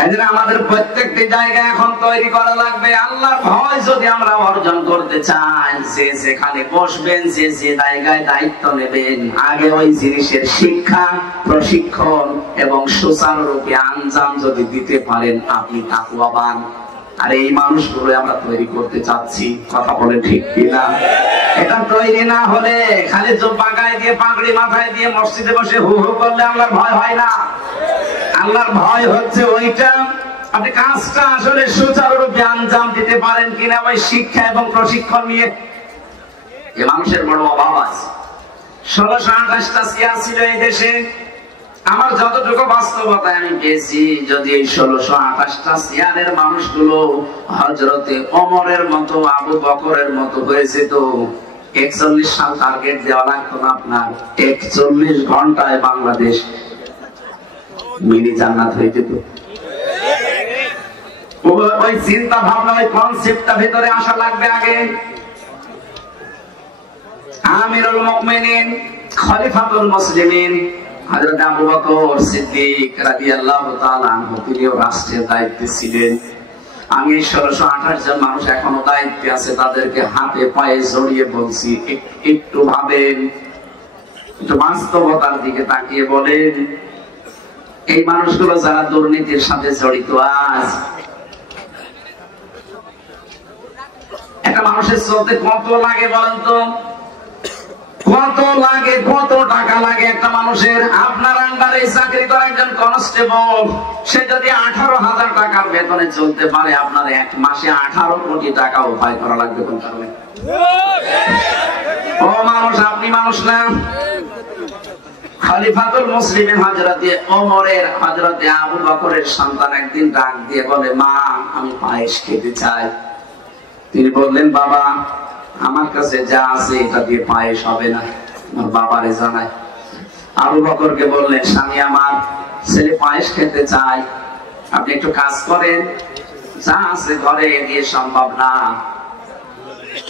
এজন্য আমাদের প্রত্যেকটি জায়গা এখন তৈরি করা লাগবে। আল্লাহর ভয় যদি আমরা অর্জন করতে চাই, যে যেখানে বসবেন, যে যে জায়গায় দায়িত্ব নেবেন, আগে ওই জিনিসের শিক্ষা, প্রশিক্ষণ এবং সুচারুরূপে আঞ্জাম যদি দিতে পারেন, আপনি তাকওয়াবান। আর এই মানুষগুলো আমরা তৈরি করতে চাচ্ছি, কথা বলে ঠিক কিনা? এটা তৈরি না হলে খালি জুব্বা গায়ে দিয়ে, পাগড়ি মাথায় দিয়ে মসজিদে বসে হু হু করলে আল্লাহর ভয় হয় না। আল্লাহর ভয় হচ্ছে ওইটা আপনি কাজটা আসলে সুচারুরূপে আঞ্জাম দিতে পারেন কিনা, ওই শিক্ষা এবং প্রশিক্ষণ নিয়ে। এই মানুষের বড় অভাব আছে। 1628টা চেয়ার ছিল এই দেশে। আমার যতটুকু বাস্তবতায় আমি পেয়েছি, যদি এই 1628টা চেয়ারের মানুষগুলো হযরতে ওমরের মতো, আবু বকরের মতো হয়েছে, তো 41 সাল টার্গেট দেওয়া লাগতো না আপনার। 41 ঘন্টায় বাংলাদেশ মিনি জান্নাত হয়ে যেত। ওই চিন্তা ভাবনা, ওই কনসেপ্টটা ভিতরে আসা লাগবে আগে। আমিরুল মুমিনিন, খলিফাতুল মুসলিমিন হযরত আবু বকর সিদ্দিক রাদিয়াল্লাহু তাআলা আনহু, তিনিও রাষ্ট্রের দায়িত্বে ছিলেন। আমি 1628 জন মানুষ এখনো দায়িত্বে আছে, তাদেরকে হাতে পায়ে জড়িয়ে বলছি, একটু ভাবেন, একটু বাস্তবতার দিকে তাকিয়ে বলেন, এই মানুষগুলো যারা দুর্নীতির সাথে জড়িত, আজ একটা মানুষের চলতে কত লাগে বলেন তো? কত লাগে, কত টাকা লাগে একটা মানুষের? আপনার আন্ডারে চাকরি করে একজন কনস্টেবল, সে যদি 18,000 টাকার বেতনে চলতে পারে, আপনার এক মাসে 18 কোটি টাকা উপায় করা লাগবে কোন কারণে? ও মানুষ, আপনি মানুষ না? খলিফাতুল মুসলিমিন হযরতে ওমরের, হযরতে আবু বকরের সন্তান একদিন ডাক দিয়ে বলে, মা, আমি পায়েস খেতে চাই। তিনি বললেন, বাবা, আমার কাছে যা আছে এটা দিয়ে পায়েস হবে না, আমার বাবারে জানাই। আবু বকরকে বললেন, স্বামী আমার, ছেলে পায়েস খেতে চাই, আপনি একটু কাজ করেন, যা আছে ঘরে দিয়ে সম্ভব না।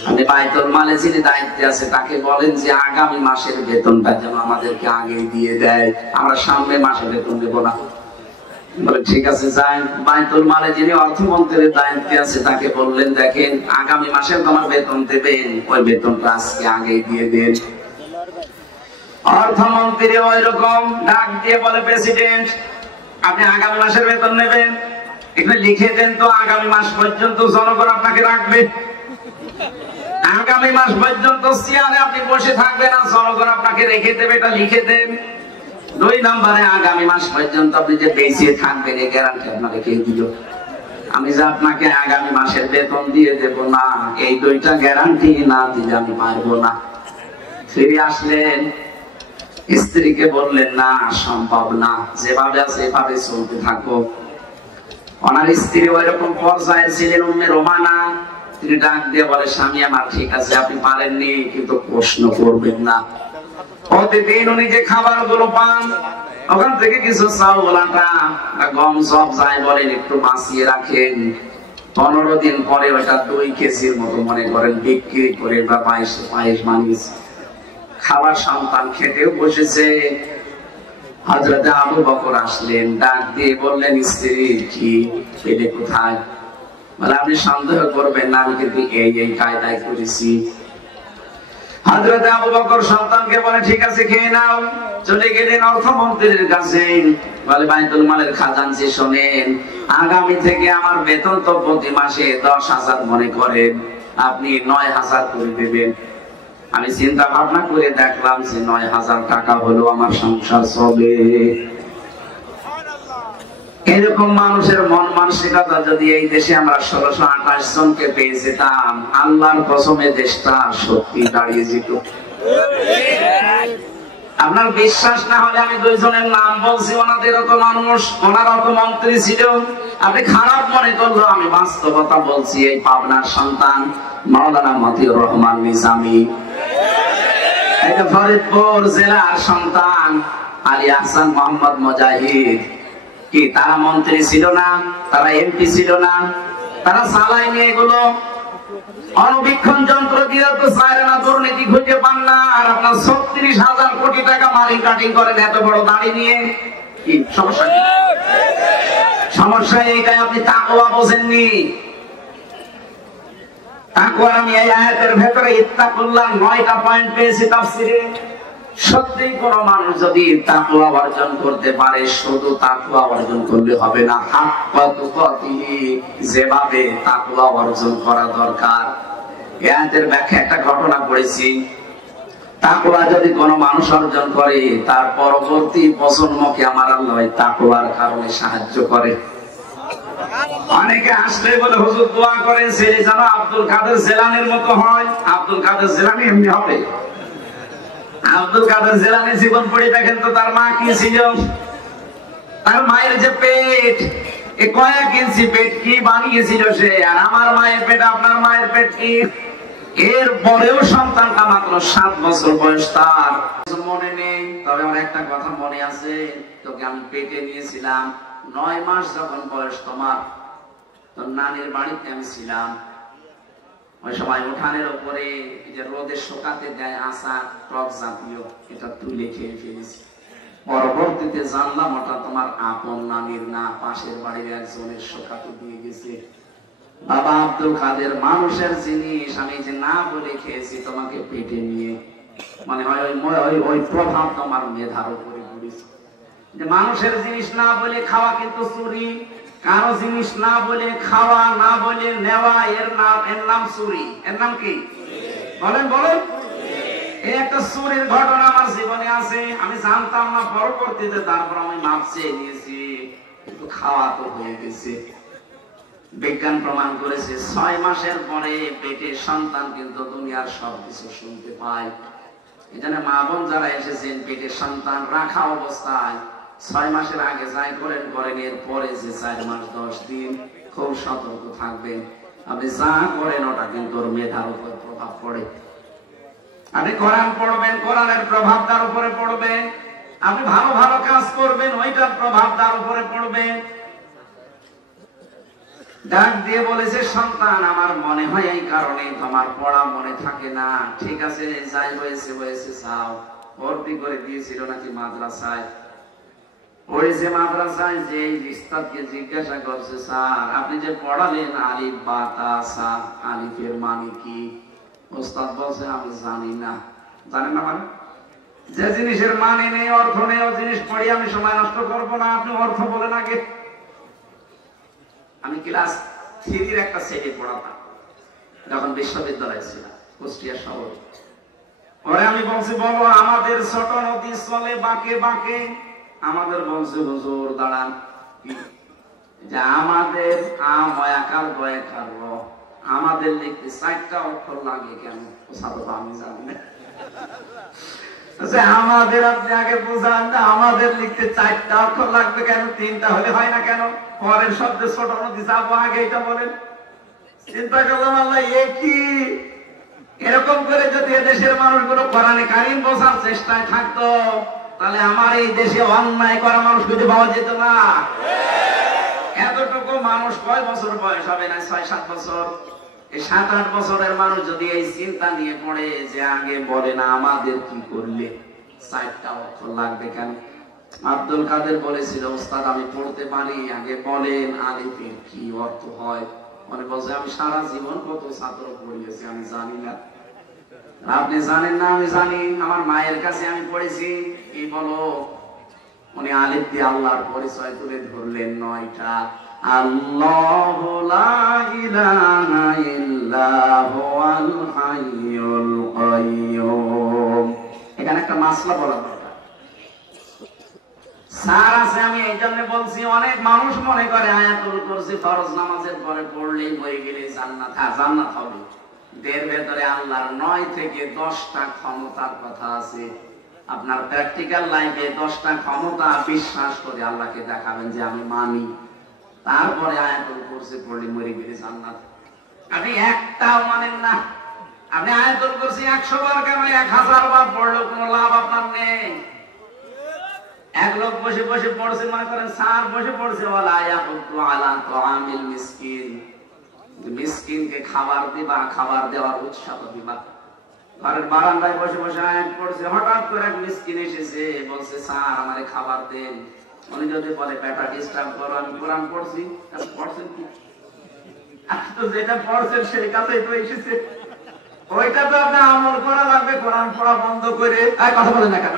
আপনি বাইতুল মালে যিনি দায়িত্বে আছে তাকে বলেন যে আগামী মাসের বেতনটা যেন আমাদেরকে আগে দিয়ে দেয়, আমরা সামনে মাসে বেতন দেব না। বলে ঠিক আছে, যাই। বাইতুল মালে যিনি অর্থমন্ত্রীর দায়িত্বে আছে তাকে বললেন, দেখেন আগামী মাসে তোমার বেতন দেবেন, ওই বেতনটা আজকে আগে দিয়ে দেন। অর্থমন্ত্রী ওই রকম ডাক দিয়ে বলে, প্রেসিডেন্ট, আপনি আগামী মাসের বেতন নেবেন, এখানে লিখে দেন তো, আগামী মাস পর্যন্ত জনগণ আপনাকে রাখবে। আগামী মাস পর্যন্ত চেয়ারে আপনি বসে থাকবেন না, জনগণ আপনাকে রেখে দেবে, এটা লিখে দেন। 2 নম্বরে, আগামী মাস পর্যন্ত আপনি যে বেঁচে থাকবেন এই গ্যারান্টি আপনাকে কে দিল? আমি যে আপনাকে আগামী মাসের বেতন দিয়ে দেব না, এই 2টা গ্যারান্টি না দিলে আমি পারবো না। ফিরে আসলেন, স্ত্রীকে বললেন, না সম্ভব না, যেভাবে আছে এভাবে চলতে থাকো। ওনার স্ত্রী ওই রকম পর্যায়ে ছিলেন, উম্মে রোমানা। তিনি ডাক দিয়ে বলে, স্বামী আমার, ঠিক আছে আপনি পারেননি, কিন্তু প্রশ্ন করবেন না। প্রতিদিন উনি যে খাবার গুলো পান, ওখান থেকে কিছু চাউল, আটা, গম, সব যাই বলেন একটু বাঁচিয়ে রাখেন। 15 দিন পরে ওটা 2 কেজির মতো মনে করেন বিক্রি করে বা পায়েস বানিয়েছে। খাবার সন্তান খেতেও বসেছে। হযরত আবু বকর আসলেন, ডাক দিয়ে বললেন, স্ত্রী কি পেলে কোথায়? বলে, আপনি সন্দেহ করবেন না, আমি কিন্তু এই কায়দায় করেছি। হযরত আবু বকর সন্তানকে বলে, ঠিক আছে খেয়ে নাও। চলে গেলেন অর্থমন্ত্রীর কাছে। বলে, বাইতুল মালের খাজানচি শোনেন, আগামী থেকে আমার বেতন তো প্রতি মাসে 10,000 মনে করেন, আপনি 9,000 করে দেবেন। আমি চিন্তা ভাবনা করে দেখলাম যে 9,000 টাকা হলো আমার সংসার চলে। এরকম মানুষের মন মানসিকতা যদি এই দেশে আমরা 1628 জনকে পেয়ে যেতাম, আল্লাহর কসমে দেশটা সত্যি দাঁড়িয়ে যেত। আপনার বিশ্বাস না হলে আমি 2 জনের নাম বলছি, ওনাদেরও তো মানুষ, ওনারাও তো মন্ত্রী ছিল। আপনি খারাপ মনে করলো, আমি বাস্তবতা বলছি। এই পাবনার সন্তান মাওলানা মতিউর রহমান নিজামী, এই ফরিদপুর জেলার সন্তান আলী আহসান মোহাম্মদ মুজাহিদ, কি তারা মন্ত্রী ছিল না? তারা এমপি ছিল না? তারা চালায়নি এগুলো? অনবীক্ষণ যন্ত্র দিয়ে তো চাইরে না, দুর্নীতি খুঁজে পান না। আর আপনার 36,000 কোটি টাকা মারি কাটিং করেন এত বড় দাড়ি নিয়ে, কি সমস্যা? সমস্যা এইটাই, আপনি তাকওয়া বোঝেননি। তাকওয়ার আমি এই আয়াতের ভেতরে ইত্তাকুল্লাহ 9টা পয়েন্ট পেয়েছি তাফসীরে। সত্যি কোন মানুষ যদি তাকওয়া অর্জন করতে পারে, শুধু তাকওয়া অর্জন করলে হবে না, হাক্কা তুকাতিহি, যেভাবে তাকওয়া অর্জন করা দরকার। এই আয়াতের ব্যাখ্যা একটা ঘটনা পড়েছি। তাকওয়া যদি কোন মানুষ অর্জন করে, তার পরবর্তী প্রজন্মকে আমার আল্লাহ তাকওয়ার কারণে সাহায্য করে। অনেকে আসলে বলে হুজুর দোয়া করেন ছেলে যেন আব্দুল কাদের জিলানীর মতো হয়। আব্দুল কাদের জিলানী এমনি হবে? আব্দুল কাদের জিলানী জীবন পড়ে দেখেন তো, তার মা কি ছিল, তার মায়ের যে পেট, এ কয়েক ইঞ্চি পেট কি বানিয়েছিল সে, আর আমার মায়ের পেট আপনার মায়ের পেট কি। এর পরেও সন্তানটা মাত্র 7 বছর বয়স, তার মনে নেই। তবে আমার একটা কথা মনে আছে, তোকে আমি পেটে নিয়েছিলাম 9 মাস যখন বয়স তোমার, তোর নানির বাড়িতে আমি ছিলাম। ওই সময় উঠানের উপরে যে রোদে শুকাতে দেয় আচার টক জাতীয়, এটা তুলে খেয়ে ফেলেছি। পরবর্তীতে জানলাম ওটা তোমার আপন নানির না, পাশের বাড়ির একজনের শুকাতে দিয়ে গেছে। বাবা আব্দুল কাদের, মানুষের জিনিস আমি যে না বলে খেয়েছি তোমাকে পেটে নিয়ে, মানে হয় ওই প্রভাব তোমার মেধার উপরে পড়েছে। যে মানুষের জিনিস না বলে খাওয়া কিন্তু চুরি, কারো জিনিস না বলে খাওয়া, না বলে নেওয়া, এর নাম চুরি। এর নাম কি বলেন বলেন? এই একটা চুরির ঘটনা আমার জীবনে আছে, আমি জানতাম না, পরবর্তীতে তারপর আমি মাপ চেয়ে নিয়েছি, কিন্তু খাওয়া তো হয়ে গেছে। বিজ্ঞান প্রমাণ করেছে 6 মাসের পরে পেটের সন্তান কিন্তু দুনিয়ার সবকিছু শুনতে পায়। এখানে মা বোন যারা এসেছেন, পেটের সন্তান রাখা অবস্থায় 6 মাসের আগে যাই করেন করেন, এর পরে যে 4 মাস 10 দিন খুব সতর্ক থাকবেন। আপনি যা করেন ওটা কিন্তু ওর মেধার উপর প্রভাব পড়ে। আপনি কোরআন পড়বেন, কোরআনের প্রভাব তার উপরে পড়বে। আপনি ভালো ভালো কাজ করবেন, ওইটার প্রভাব তার উপরে পড়বে। ডাক দিয়ে বলেছে, সন্তান আমার মনে হয় এই কারণে তোমার পড়া মনে থাকে না। ঠিক আছে, যাই হয়েছে হয়েছে, যাও। ভর্তি করে দিয়েছিল নাকি মাদ্রাসায়, পড়েছে মাদ্রাসায়। যে উস্তাদকে জিজ্ঞাসা করছে, স্যার আপনি যে পড়ালেন আলিফ বা তা সা, আলিফের মানে কি? উস্তাদ বলছে আমি জানি না। জানেন না মানে? যে জিনিসের মানে নেই, অর্থ নেই, ও জিনিস পড়ি আমি সময় নষ্ট করবো না, আপনি অর্থ বলেন আগে। আমি ক্লাস 3-র একটা শ্রেণী পড়াতাম যখন বিশ্ববিদ্যালয়ে ছিলাম কুষ্টিয়া শহরে। পরে আমি বলছি, বলো আমাদের ছোট নদী চলে বাঁকে বাঁকে। আমাদের বলছে, হুজুর দাঁড়ান, যে আমাদের আময়াকার বয়াকার র, আমাদের লিখতে 4টা অক্ষর লাগে কেন? আমি জানি না। আমাদের আপনি আগে বুঝান, আমাদের লিখতে 4টা অক্ষর লাগবে কেন? 3টা হলে হয় না কেন? পরের শব্দে ছোট নদী যাবো আগে, এটা বলেন। চিন্তা করলাম, আল্লাহ এ কি? এরকম করে যদি দেশের মানুষগুলো কোরআনে কারীম বোঝার চেষ্টায় থাকতো, তাহলে আমার এই দেশে অন্যায় করা মানুষ খুঁজে পাওয়া যেত না। এতটুকু মানুষ কয় বছর বয়স হবে না? 6-7 বছর। এই 7-8 বছরের মানুষ যদি এই চিন্তা নিয়ে পড়ে যে আগে বলে না আমাদের কি করলে 4টা অক্ষর লাগবে কেন? আব্দুল কাদের বলেছিল, ওস্তাদ আমি পড়তে পারি, আগে বলেন আলিফের কি অর্থ হয়। মনে বলছে, আমি সারা জীবন কত ছাত্র পড়িয়েছি, আমি জানি না। আপনি জানেন না, আমি জানি। আমার মায়ের কাছে আমি পড়েছি। কি বলো? উনি আলিফ দিয়ে আল্লাহর পরিচয় তুলে ধরলেন 9টা। আল্লাহু লা ইলাহা ইল্লা হুয়াল হাইয়ুল কাইয়্যুম। এখানে একটা মাসলা বলা দরকার। স্যার আছে, আমি এই জন্য বলছি, অনেক মানুষ মনে করে আয়াতুল কুরসি ফরজ নামাজের পরে পড়লেই হয়ে গেলে জান্নাত। হ্যাঁ, জান্নাত হবে। এর ভেতরে আল্লাহর 9 থেকে 10টা ক্ষমতার কথা আছে। আপনার প্র্যাকটিক্যাল লাইফে 10টা ক্ষমতা বিশ্বাস করে আল্লাহকে দেখাবেন যে আমি মানি, তারপরে আয়াতুল কুরসি পড়লে মরে গেলে জান্নাত। আপনি একটাও মানেন না। আপনি আয়াতুল কুরসি 100 বার কেন 1000 বার পড়লেও কোনো লাভ আপনার নেই। এক লোক বসে বসে পড়ছে, মনে করেন স্যার বসে পড়ছে, ওয়ালা ইয়াকুতু আলা তুআমিল মিসকিন, মিসকিনকে খাবার দিবা, খাবার দেওয়ার উৎসাহ দিবা। ঘরের বারান্দায় বসে বসে আয়াত পড়ছে, হঠাৎ করে এক মিসকিন এসেছে, বলছে স্যার আমারে খাবার দেন। উনি যদি বলে বেটা ডিস্টার্ব করো, আমি কোরআন পড়ছি, পড়ছেন কি? তো যেটা পড়ছেন সেই কাছেই তো এসেছে, ওইটা তো আপনার আমল করা লাগবে। কোরআন পড়া বন্ধ করে কথা বলে না কেন?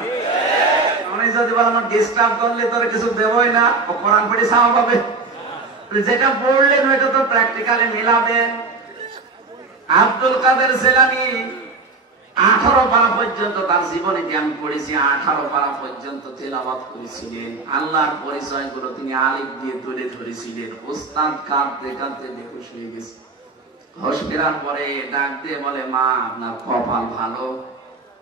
উনি যদি বলে আমার ডিস্টার্ব করলে তোর কিছু দেবই না, ও কোরআন পড়ে সাওয়া পাবে। যেটা পড়লেন ওইটা তো প্র্যাকটিক্যালি মিলাবেন। আব্দুল কাদের জিলানী 18 পারা পর্যন্ত তার জীবনে আমি পড়েছি, 18 পারা পর্যন্ত তেলাওয়াত করেছিলেন। আল্লাহর পরিচয়গুলো তিনি আলিফ দিয়ে তুলে ধরেছিলেন। ওস্তাদ কাঁদতে কাঁদতে বেহুশ হয়ে গেছে। হোশ ফেরার পরে ডাক দিয়ে বলে, মা আপনার কপাল ভালো,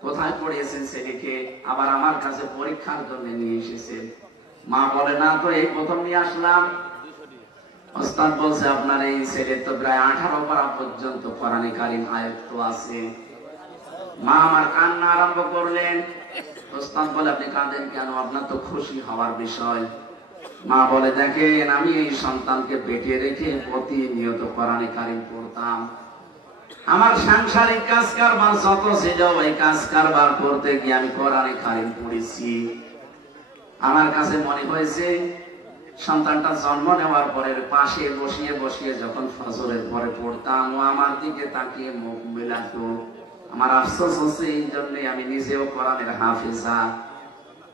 কোথায় পড়িয়েছেন ছেলেকে, আবার আমার কাছে পরীক্ষার জন্য নিয়ে এসেছেন। মা বলে, না তো এই প্রথম নিয়ে আসলাম। ওস্তাদ বলছে, আপনার এই ছেলে তো প্রায় 18 পারা পর্যন্ত কোরআনে কারীম আয়াত আছে। মা আমার কান্না আরম্ভ করলেন। ওস্তাদ বলে, আপনি কাঁদেন কেন? আপনার তো খুশি হওয়ার বিষয়। মা বলে, দেখেন আমি এই সন্তানকে পেটে রেখে প্রতিনিয়ত কোরআনে কারীম পড়তাম। আমার সাংসারিক কাজ কারবার যত ছিল, ওই কাজ কারবার করতে গিয়ে আমি কোরআনে কারীম পড়েছি। আমার কাছে মনে হয়েছে সন্তানটা জন্ম নেওয়ার পরে পাশে বসিয়ে বসিয়ে যখন ফজরের পরে পড়তাম, ও আমার দিকে তাকিয়ে মুখ মেলাতো। আমার আফসোস হচ্ছে এই জন্য আমি নিজেও কোরআনের হাফেজা।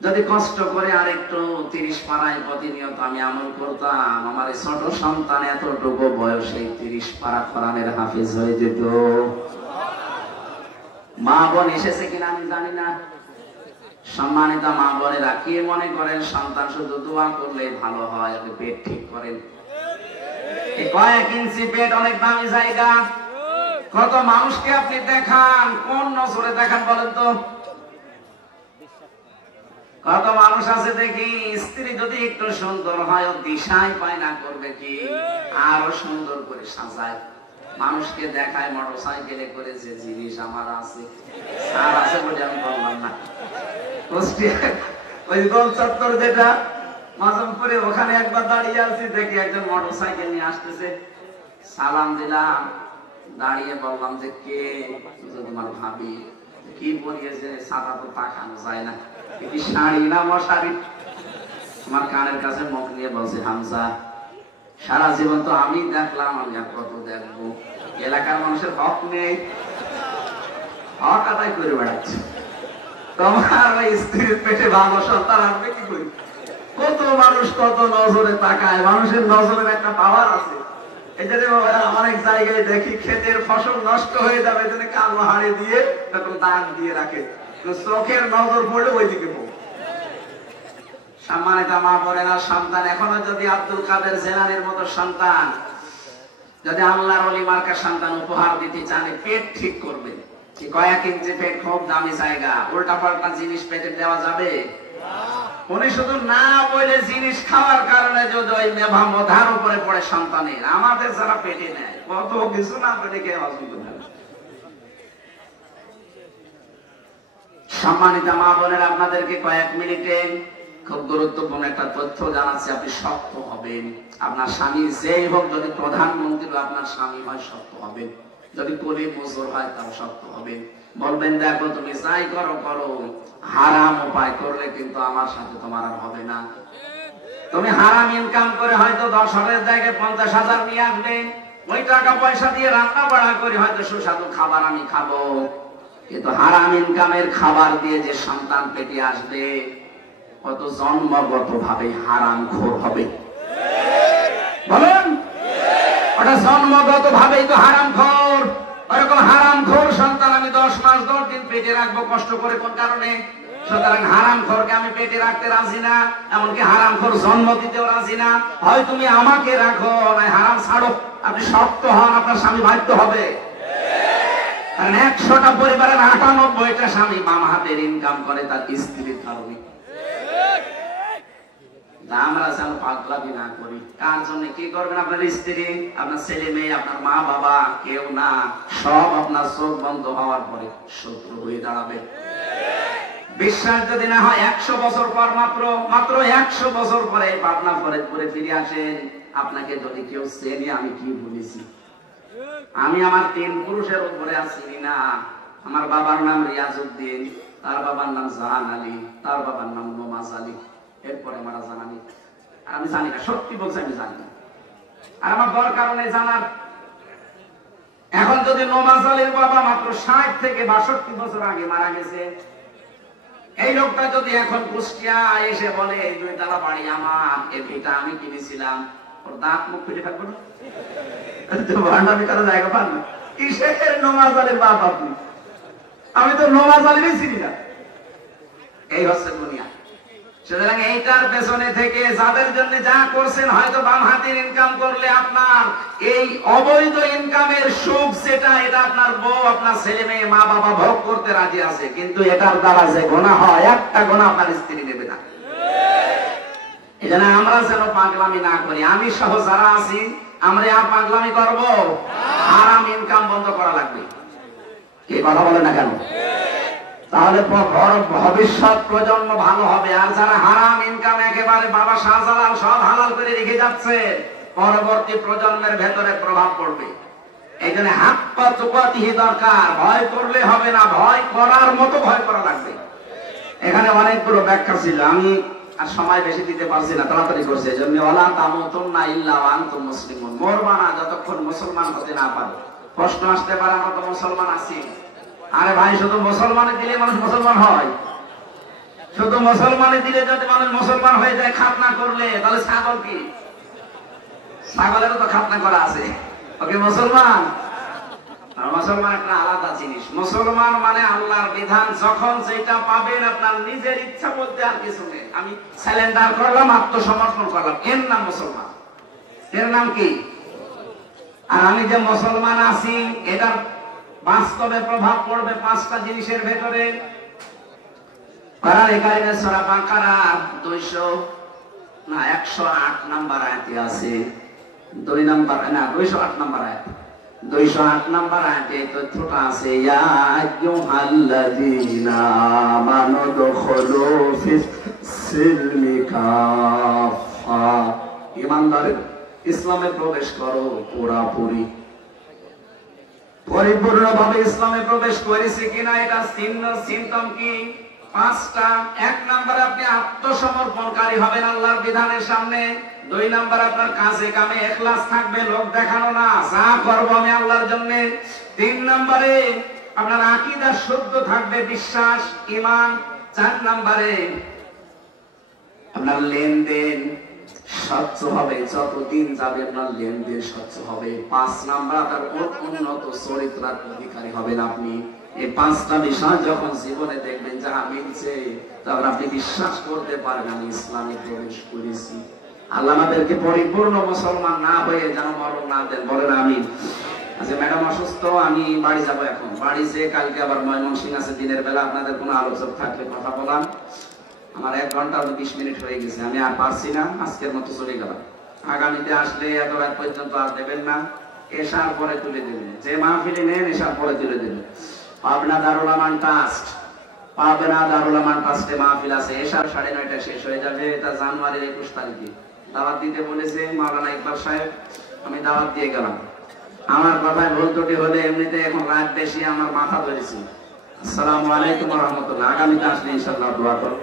যদি কষ্ট করে আরেকটু 30 পারায় প্রতিনিয়ত আমি আমল করতাম, আমার এই ছোট সন্তান এতটুকু বয়সে 30 পারা কোরআনের হাফেজ হয়ে যেত। মা বোন এসেছে কিনা আমি জানি না। সম্মানিত মা বোনেরা, কে মনে করেন সন্তান শুধু দোয়া করলে ভালো হয়? আপনি পেট ঠিক করেন। এই কয়েক ইঞ্চি পেট অনেক দামি জায়গা। কত মানুষকে আপনি দেখান, কোন নজরে দেখান বলেন তো? কত মানুষ আছে দেখি, স্ত্রী যদি একটু সুন্দর হয় ও দিশাই পায় না করবে কি, আরো সুন্দর করে সাজায়, মানুষকে দেখায় মোটরসাইকেলে করে যে জিনিস আমার আছে, আর আছে বলে আমি বললাম না। ওই গোল চত্বর যেটা মাজমপুরে, ওখানে একবার দাঁড়িয়ে আছি, দেখি একজন মোটরসাইকেল নিয়ে আসতেছে। সালাম দিলাম, দাঁড়িয়ে বললাম যে কে? তোমার ভাবি। কি বলিয়েছে? সাদা তো তাকানো যায় না, এটি শাড়ি না মশারি? আমার কানের কাছে মুখ নিয়ে বলছে, হামজা সারা জীবন তো আমি দেখলাম, আমি আর কত দেখবো? এলাকার মানুষের হক নেই, হক আদায় করে বেড়াচ্ছে। তোমার ওই স্ত্রীর পেটে ভালো সন্তান আসবে কি করি? কত মানুষ কত নজরে তাকায়, মানুষের নজরের একটা পাওয়ার আছে। অনেক জায়গায় দেখি ক্ষেতের ফসল নষ্ট হয়ে যাবে, কালো হাড়ে দিয়ে তখন দাগ দিয়ে রাখে, চোখের নজর পড়লে ওই দিকে পড়ে। সম্মানিত মা বোনেরা, সন্তান এখনো যদি আব্দুল কাদের জিলানীর মতো সন্তান, যদি আল্লাহর ওলি মার্কার সন্তান উপহার দিতে চান, পেট ঠিক করবে। কয়েক ইঞ্চি পেট খুব দামি জায়গা, উল্টা পাল্টা জিনিস পেটে দেওয়া যাবে? উনি শুধু না বলে জিনিস খাওয়ার কারণে যদি ওই মেভা মধার উপরে পড়ে সন্তানের, আমাদের যারা পেটে নেয় কত কিছু না পেটে খেয়ে অসুবিধা নেই। সম্মানিত মা বোনের, আপনাদেরকে কয়েক মিনিটে খুব গুরুত্বপূর্ণ একটা তথ্য জানাচ্ছি। আপনি শক্ত হবেন। আপনার স্বামী যেই হোক, যদি প্রধানমন্ত্রী আপনার স্বামী হয় শক্ত হবেন, যদি কলি মজুর হয় তাও শক্ত হবেন। বলবেন, দেখো তুমি যাই করো করো, হারাম উপায় করলে কিন্তু আমার সাথে তোমার আর হবে না। তুমি হারাম ইনকাম করে হয়তো 10,000 জায়গায় 50,000 নিয়ে আসবে, ওই টাকা পয়সা দিয়ে রান্না বাড়া করে হয়তো সুস্বাদু খাবার আমি খাবো, কিন্তু হারাম ইনকামের খাবার দিয়ে যে সন্তান পেটে আসবে, কত জন্মগত ভাবে হারামখোর হবে। বলেন, ওটা জন্মগত ভাবেই তো হারামখোর। ওরকম হারামখোর সন্তান আমি 10 মাস 10 দিন পেটে রাখবো কষ্ট করে, কোন কারণে? সুতরাং হারামখোরকে আমি পেটে রাখতে রাজি না, এমনকি হারামখোর জন্ম দিতেও রাজি না। হয় তুমি আমাকে রাখো, নয় হারাম ছাড়ো। আপনি শক্ত হন, আপনার স্বামী বাধ্য হবে। কারণ 100টা পরিবারের 98টা স্বামী বাম হাতের ইনকাম করে তার স্ত্রীর কারণে। আমরা যেন পাগলামি না করি। কার জন্য কি করবেন? আপনার স্ত্রী, আপনার ছেলে মেয়ে, আপনার মা বাবা, কেউ না। সব আপনার চোখ বন্ধ হওয়ার পরে শত্রু হয়ে দাঁড়াবে। বিশ্বাস যদি না হয়, 100 বছর পর, মাত্র 100 বছর পরে পাবনা ফরিদপুরে ফিরে আসেন, আপনাকে যদি কেউ চেনে আমি কি বলেছি। আমি আমার 3 পুরুষের উপরে আছি না। আমার বাবার নাম রিয়াজউদ্দিন, তার বাবার নাম জাহান আলী, তার বাবার নাম নমাজ আলী। এরপরে মারা জানা নেই। আর আমি জানি না, সত্যি বলছি আমি জানি না, আর আমার দরকার নেই জানার। এখন যদি নওয়াজ আলীর বাবা মাত্র 60 থেকে 62 বছর আগে মারা গেছে, এই লোকটা যদি এখন কুষ্টিয়া এসে বলে এই 2 তলা বাড়ি আমার, এটা আমি কিনেছিলাম, ওর দাঁত মুখ ফেটে থাকবে না? ভান্ডামি করার জায়গা পান না। কিসের নওয়াজ আলীর বাপ আপনি? আমি তো নওয়াজ আলীরই চিনি না। এই হচ্ছে দুনিয়া। সুতরাং এইটার পেছনে থেকে যাদের জন্য যা করছেন, হয়তো বাম হাতের ইনকাম করলে আপনার এই অবৈধ ইনকামের সুখ যেটা, এটা আপনার বউ, আপনার ছেলে মেয়ে, মা বাবা ভোগ করতে রাজি আছে, কিন্তু এটার দ্বারা যে গুনাহ হয়, একটা গুনাহ আপনার স্ত্রী নেবে না। এজন্য আমরা যেন পাগলামি না করি। আমি সহ যারা আছি, আমরা আর পাগলামি করব? হারাম ইনকাম বন্ধ করা লাগবে। কি কথা বলে না কেন? তাহলে ভবিষ্যৎ প্রজন্ম ভালো হবে। আর যারা হারাম ইনকাম একেবারে বাবা শাহজালাল সব হালাল করে রেখে যাচ্ছে, পরবর্তী প্রজন্মের ভেতরে প্রভাব পড়বে। এই জন্য হাক্কা তুকাতিহি দরকার। ভয় করলে হবে না, ভয় করার মতো ভয় করা লাগবে। এখানে অনেকগুলো ব্যাখ্যা ছিল, আমি আর সময় বেশি দিতে পারছি না, তাড়াতাড়ি করছে। এই জন্য ওয়ালা তামুতুন্না ইল্লা ওয়া আনতুম মুসলিমুন, মরবা না যতক্ষণ মুসলমান হতে না পারো। প্রশ্ন আসতে পারে, আমরা তো মুসলমান আছি। আরে ভাই, শুধু মুসলমানে দিলে মানুষ মুসলমান হয়? শুধু মুসলমানে দিলে যদি মানুষ মুসলমান হয়ে যায় খাতনা করলে, তাহলে ছাগল কি? ছাগলেরও তো খাতনা করা আছে, ওকে মুসলমান? মুসলমান একটা আলাদা জিনিস। মুসলমান মানে আল্লাহর বিধান যখন যেটা পাবেন, আপনার নিজের ইচ্ছা বলতে আর কিছু নেই। আমি স্যালেন্ডার করলাম, আত্মসমর্পণ করলাম, এর নাম মুসলমান। এর নাম কি? আর আমি যে মুসলমান আছি, এটার বাস্তবে প্রভাব পড়বে 5টা জিনিসের ভেতরে। কোরআন কারীমের সূরা বাকারা 108 নম্বর আয়াতে আছে, 208 নম্বর আয়াত, 208 নম্বর আয়াতে তথ্যটা আছে, ইয়া আইয়ুহাল্লাযীনা আমানু দুখুলু ফিস সিলমি কাফা, ঈমানদারের ইসলামে প্রবেশ করো পুরাপুরি। পরিপূর্ণভাবে ইসলামে প্রবেশ করেছে কিনা, এটা সিম্পটম কি? 5টা। 1 নম্বরে আপনি আত্মসমর্পণকারী হবেন আল্লাহর বিধানের সামনে। 2 নম্বরে আপনার কাজে কামে ইখলাস থাকবে, লোক দেখানো না, যা করব আমি আল্লাহর জন্য। 3 নম্বরে আপনার আকীদা শুদ্ধ থাকবে, বিশ্বাস, ঈমান। 4 নম্বরে আপনার লেনদেন স্বচ্ছ হবে, যতদিন যাবে আপনার লেনদেন স্বচ্ছ হবে। 5 নাম্বার আপনার উন্নত চরিত্রের অধিকারী হবেন আপনি। এই 5টা বিষয় যখন জীবনে দেখবেন যাহা মিলছে, তখন আপনি বিশ্বাস করতে পারবেন আমি ইসলামে প্রবেশ করেছি। আল্লাহ আমাদেরকে পরিপূর্ণ মুসলমান না হয়ে যেন মরণ না দেন, বলেন আমিন। আচ্ছা, ম্যাডাম অসুস্থ, আমি বাড়ি যাব এখন। বাড়ি যেয়ে কালকে আবার ময়মনসিংহ আছে, দিনের বেলা আপনাদের কোনো আলোচনা থাকলে কথা বলাম। আমার 1 ঘন্টা 20 মিনিট হয়ে গেছে, আমি আর পারছি না, আজকের মতো চলে গেলাম। আগামীতে আসলে এত রাত পর্যন্ত আর দেবেন না, এশার পরে তুলে দেবেন। যে মাহফিলে নেন এশার পরে তুলে দেবেন। পাবনা দারুল আমান ট্রাস্ট, পাবনা দারুল আমান ট্রাস্টে মাহফিল আছে, এশার 9:30 শেষ হয়ে যাবে। এটা জানুয়ারির 21 তারিখে দাওয়াত দিতে বলেছে মাওলানা ইকবাল সাহেব, আমি দাওয়াত দিয়ে গেলাম। আমার কথায় ভুল ত্রুটি হলে এমনিতে এখন রাত বেশি, আমার মাথা ধরেছি। আসসালামু আলাইকুম ওয়া রাহমাতুল্লাহ। আগামীতে আসলে ইনশাআল্লাহ দোয়া করো।